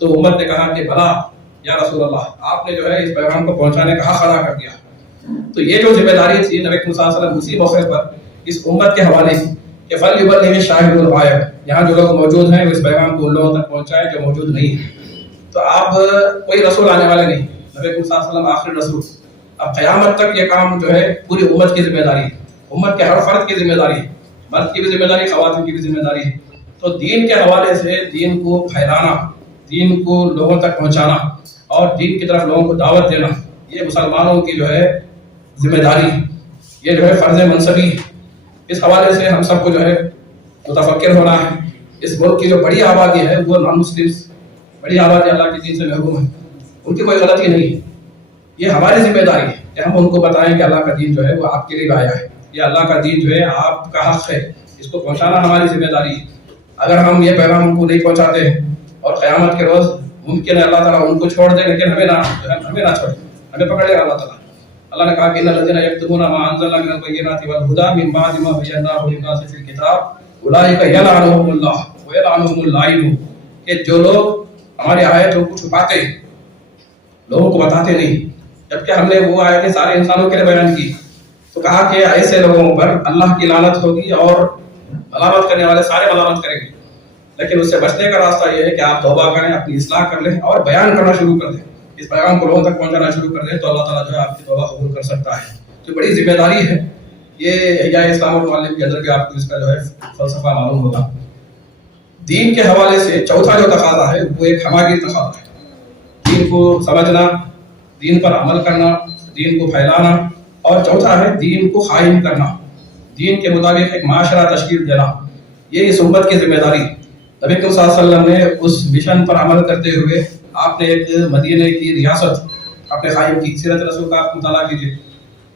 تو امت نے کہا کہ بلا یا رسول اللہ, آپ نے جو ہے اس پیغام کو پہنچانے کا حق ادا کر دیا. تو یہ جو ذمہ داری تھی نبی صلی اللہ علیہ وسلم اسی موقع پر اس امت کے حوالے کی کہ فلیبلغ الشاہد الغائب, یہاں جو لوگ موجود ہیں وہ اس پیغام کو ان لوگوں تک پہنچائیں جو موجود نہیں ہیں. تو آپ کوئی رسول آنے والے نہیں, نبی صلی اللہ علیہ وسلم آخری رسول. اب قیامت تک یہ کام جو ہے پوری امت کی ذمہ داری ہے, امت کے ہر فرد کی ذمہ داری ہے, مرد کی بھی ذمہ داری, خواتین کی بھی ذمہ داری ہے. تو دین کے حوالے سے دین کو پھیلانا, دین کو لوگوں تک پہنچانا اور دین کی طرف لوگوں کو دعوت دینا یہ مسلمانوں کی جو ہے ذمہ داری، یہ جو ہے فرض منصبی۔ اس حوالے سے ہم سب کو جو ہے متفکر ہونا ہے۔ اس ملک کی جو بڑی آبادی ہے وہ نان مسلمس، بڑی آبادی اللہ کے دین سے محروم ہے، ان کی کوئی غلطی نہیں ہے۔ یہ ہماری ذمہ داری ہے کہ ہم ان کو بتائیں کہ اللہ کا دین جو ہے وہ آپ کے لیے آیا ہے، یہ اللہ کا دین جو ہے آپ کا حق ہے، اس کو پہنچانا ہماری ذمہ داری ہے۔ اگر ہم یہ پیغام ان کو نہیں پہنچاتے ہیں اور قیامت کے روز ممکن ہے اللہ تعالیٰ ان کو چھوڑ دے، لیکن ہمیں نہ چھوڑے، ہمیں پکڑ لے گا اللہ تعالیٰ۔ اللہ نے کہا کہ ان الذین یکتمون ما انزلنا من البینات والہدی من بعد ما بیناہ للناس فی الکتاب اولئک یلعنہم اللہ ویلعنہم اللاعنون، کہ جو لوگ ہماری آیتوں کو چھپاتے ہیں، لوگوں کو بتاتے نہیں، جبکہ ہم نے وہ آیتیں سارے انسانوں کے لیے بیان کی، تو کہا کہ ایسے لوگوں پر اللہ کی لعنت ہوگی اور ملامت کرنے والے سارے ملامت کریں گے۔ لیکن اس سے بچنے کا راستہ یہ ہے کہ آپ توبہ کریں، اپنی اصلاح کر لیں اور بیان کرنا شروع کر دیں، اس پیغام کو لوگوں تک پہنچانا شروع کر دیں، تو اللہ تعالیٰ جو ہے آپ کی توبہ قبول کر سکتا ہے۔ جو بڑی ذمہ داری ہے، یہ احیاء اسلام اور معلم کے اندر بھی آپ کو اس کا جو ہے فلسفہ معلوم ہوگا۔ دین کے حوالے سے چوتھا جو تقاضا ہے وہ ایک ہماگیر تقاضا ہے، دین کو سمجھنا، دین پر عمل کرنا، دین کو پھیلانا، اور چوتھا ہے دین کو قائم کرنا، دین کے مطابق ایک معاشرہ تشکیل دینا۔ یہ اس امت کی ذمہ داری۔ نبی کریم صلی اللہ علیہ وسلم نے اس مشن پر عمل کرتے ہوئے آپ نے ایک مدینے کی ریاست آپ نے قائم کی۔ سیرت رسول کا آپ مطالعہ کیجیے،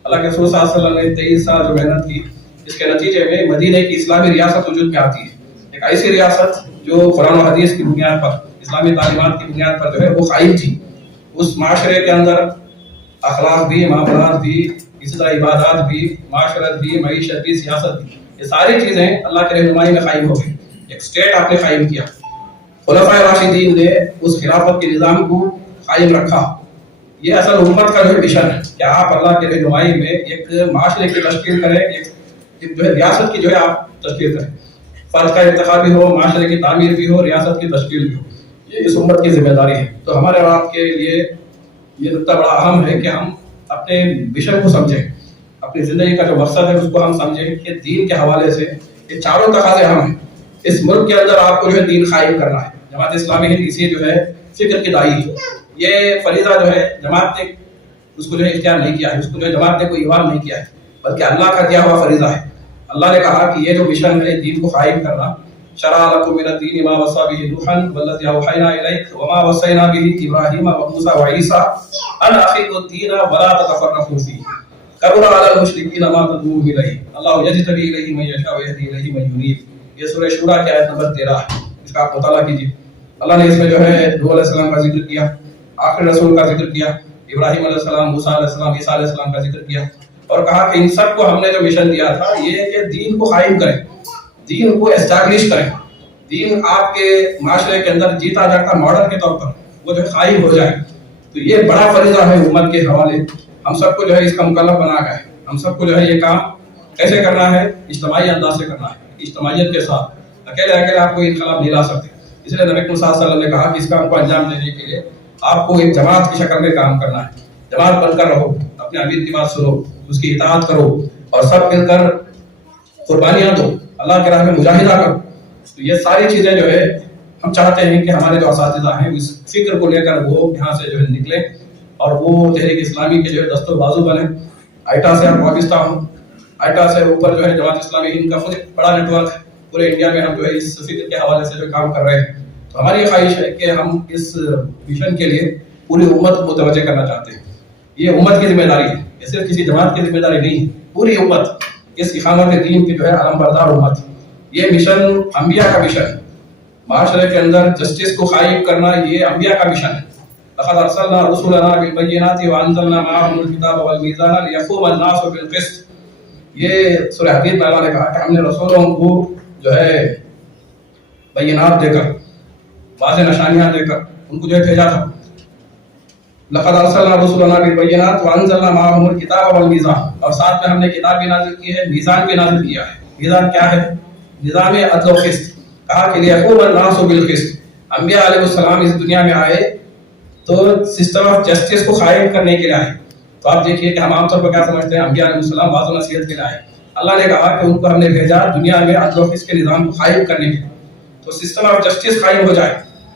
اللہ کے رسول صلی اللہ علیہ وسلم نے 23 سال جو محنت کی، اس کے نتیجے میں مدینے کی اسلامی ریاست وجود میں آتی ہے، ایک ایسی ریاست جو قرآن و حدیث کی بنیاد پر، اسلامی تعلیمات کی بنیاد پر جو ہے وہ قائم تھی۔ اس معاشرے کے اندر اخلاق بھی، معاملات بھی، اسی طرح عبادات بھی، معاشرت بھی، معیشت بھی، سیاست بھی، یہ ساری چیزیں اللہ کے رہنمائی میں قائم ہو گئی۔ ایک سٹیٹ آپ نے قائم کیا، خلفائے راشدین نے اس خلافت کے نظام کو قائم رکھا۔ یہ اصل امت کا جو مشن ہے کہ آپ اللہ کے رہنمائی میں ایک معاشرے کی تشکیل کریں، ایک جو ہے ریاست کی جو ہے آپ تشکیل کریں، فرد کا انتخاب بھی ہو، معاشرے کی تعمیر بھی ہو، ریاست کی تشکیل بھی ہو، یہ اس امت کی ذمہ داری ہے۔ تو ہمارے اور آپ کے لیے یہ نقطہ بڑا اہم ہے کہ ہم اپنے مشن کو سمجھیں، اپنی زندگی کا جو مقصد ہے اس کو ہم سمجھیں کہ دین کے حوالے سے یہ چاروں تقاضے اہم ہیں۔ اس ملک کے اندر آپ کو جو ہے دین قائم کرنا ہے۔ جماعت اسلامی ہند اسی جو ہے فکر کی دائی ہے۔ یہ فریضہ جو ہے جماعت نے اس کو جو ہے اختیار نہیں کیا ہے، اس کو جو ہے جماعت نے کوئی ایوان نہیں کیا ہے، بلکہ اللہ کا دیا ہوا فریضہ ہے۔ اللہ نے کہا کہ یہ جو مشن ہے دین کو قائم کرنا، شرع لکم من الدین ما وصی به نوحا والذی اوحینا الیک وما وصینا به ابراہیم وموسیٰ وعیسیٰ ان اقیموا الدین ولا تتفرقوا فیہ کبر علی المشرکین ما تدعوهم الیہ اللہ یجتبی الیہ من یشاء ویہدی الیہ من ینیب۔ یہ سورہ شورى کی آیت نمبر 13 ہے، اس کا آپ مطالعہ کیجیے۔ اللہ نے اس میں جو ہے نوح علیہ السلام کا ذکر کیا، آخر رسول کا ذکر کیا، ابراہیم علیہ السلام، موسیٰ علیہ السلام، عیسیٰ علیہ السلام کا ذکر کیا، اور کہا کہ ان سب کو ہم نے جو مشن دیا تھا یہ کہ دین کو قائم کریں، دین کو اسٹیبلش کریں، دین آپ کے معاشرے کے اندر جیتا جاگتا ماڈل کے طور پر وہ جو قائم ہو جائے۔ تو یہ بڑا فریضہ ہے امت کے حوالے، ہم سب کو جو ہے اس کا مکلف بنا گیا ہے۔ ہم سب کو جو ہے یہ کام کیسے کرنا ہے؟ اجتماعی انداز سے کرنا ہے، اجتماعیت کے ساتھ۔ اکیلے آپ کو انقلاب نہیں لا سکتے، اس لیے نبی صلی اللہ علیہ وسلم نے کہا کہ اس کام کو انجام دینے کے لیے آپ کو ایک جماعت کی شکل میں کام کرنا ہے۔ جماعت بن کر رہو، اپنے امیر کی بات سنو، اس کی اطاعت کرو، اور سب مل کر قربانیاں دو، اللہ کے راہ میں مجاہدہ کرو۔ تو یہ ساری چیزیں جو ہے ہم چاہتے ہیں کہ ہمارے جو اساتذہ ہیں اس فکر کو لے کر وہ یہاں سے جو ہے نکلیں اور وہ تحریک اسلامی کے جو ہے دست و بازو بنے۔ آئٹا سے ہم وابستہ ہوں، آئٹا سے اوپر جو ہے جماعت اسلامی ہند کا خود ایک بڑا نیٹ ورک ہے، پورے انڈیا میں ہم جو ہے اس فکر کے حوالے سے جو کام کر رہے ہیں۔ تو ہماری خواہش ہے کہ ہم اس مشن کے لیے پوری امت کو متوجہ کرنا چاہتے ہیں۔ یہ امت کی ذمہ داری ہے، یہ صرف کسی جماعت کی ذمہ داری نہیں ہے، پوری امت اس اقامت دین کی جو ہے علم بردار امت۔ یہ مشن انبیاء کا مشن ہے، معاشرے کے اندر جسٹس کو قائم کرنا یہ انبیاء کا مشن ہے۔ لقد ارسلنا رسولنا بالبینات وانزلنا معهم الکتاب والمیزان لیقوم الناس بالقسط۔ یہ سورہ حدید میں اللہ نے کہا کہ ہم نے رسولوں کو جو ہے بینات دے کر، واضح نشانیاں دے کر ان کو جو ہے بھیجا تھا۔ لقد ارسلنا رسولنا بالبینات وانزلنا معهم الکتاب والمیزان، اور ساتھ میں ہم نے کتاب بھی نازل کی ہے، میزان بھی نازل کیا ہے۔ میزان کیا ہے؟ نظام عدل و قسط۔ کہا کہ لیقوم الناس بالقسط، انبیاء علیہ السلام اس دنیا میں آئے تو سسٹم آف جسٹس کو قائم کرنے کے لیے آئے۔ تو آپ دیکھیے کہ ہم عام طور پر کیا سمجھتے ہیں، انبیاء علیہ السلام واضح نصیحت کے لیے آئے۔ اللہ نے کہا کہ ان کو ہم نے بھیجا دنیا میں عدل و قسط کے نظام کو قائم کرنے کے لیے، تو سسٹم آف جسٹس قائم ہو جائے،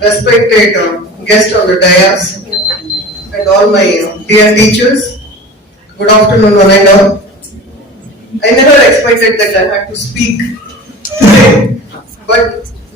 Respected guests on the dais and all my dear teachers, good afternoon one and all. I never expected that I had to speak today, but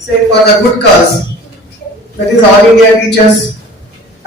say for the good cause, that is all India teachers,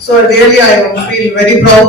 So really I feel very proud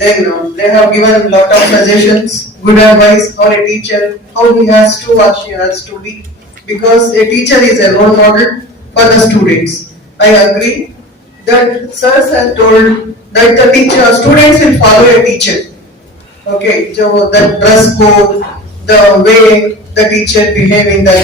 Then they have given a lot of suggestions, good advice for a teacher, how he has to or she has to be, because a teacher is a role model for the students. I agree that sirs have told that the students will follow a teacher. Okay, so the dress code, the way the teacher behave in the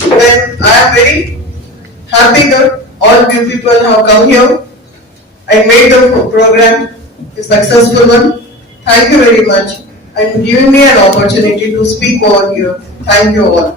then I am very happy that all you people have come here and made the program a successful one. Thank you very much and giving me an opportunity to speak over here. Thank you all.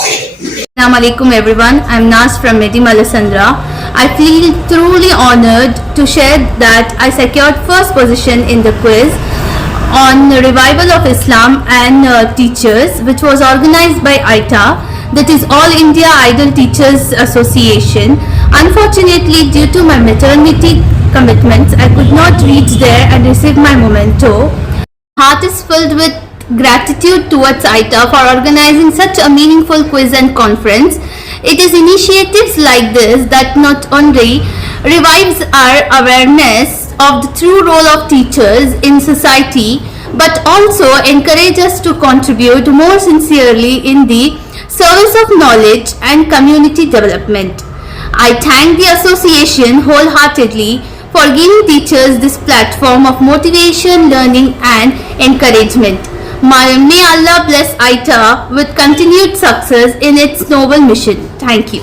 Assalamu alaikum everyone. I'm Nas from Medim Alessandra. I feel truly honored to share that I secured first position in the quiz on Revival of Islam and Teachers, which was organized by AITA, that is All India Idol Teachers Association. Unfortunately, due to my maternity commitments, I could not reach there and receive my memento. Heart is filled with gratitude towards AITA for organizing such a meaningful quiz and conference. It is initiatives like this that not only revives our awareness of the true role of teachers in society, but also encourage us to contribute more sincerely in the service of knowledge and community development. I thank the association wholeheartedly for giving teachers this platform of motivation, learning and encouragement. May Allah bless AITA with continued success in its noble mission. Thank you.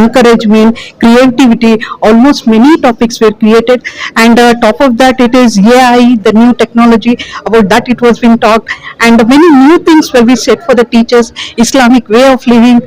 encouragement, creativity, almost many topics were created, and top of that it is AI, the new technology, about that it was being talked, and many new things were be said for the teachers, Islamic way of living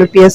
LPS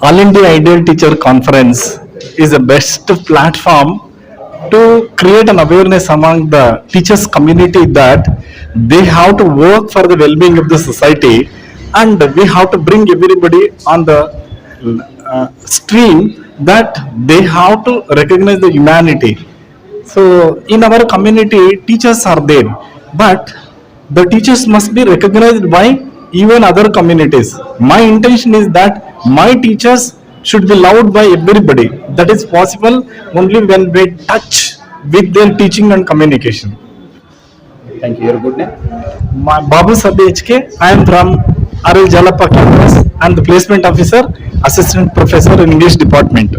All India Ideal Teacher Conference is the best platform to create an awareness among the teachers community that they have to work for the well-being of the society, and we have to bring everybody on the stream that they have to recognize the humanity. So in our community teachers are there, but the teachers must be recognized by even other communities. My intention is that my teachers should be loved by everybody. That is possible only when we touch with their teaching and communication. Thank you. Your good name? My Babu Sabi HK. I am from RL Jalapa campus and the placement officer, assistant professor in English department.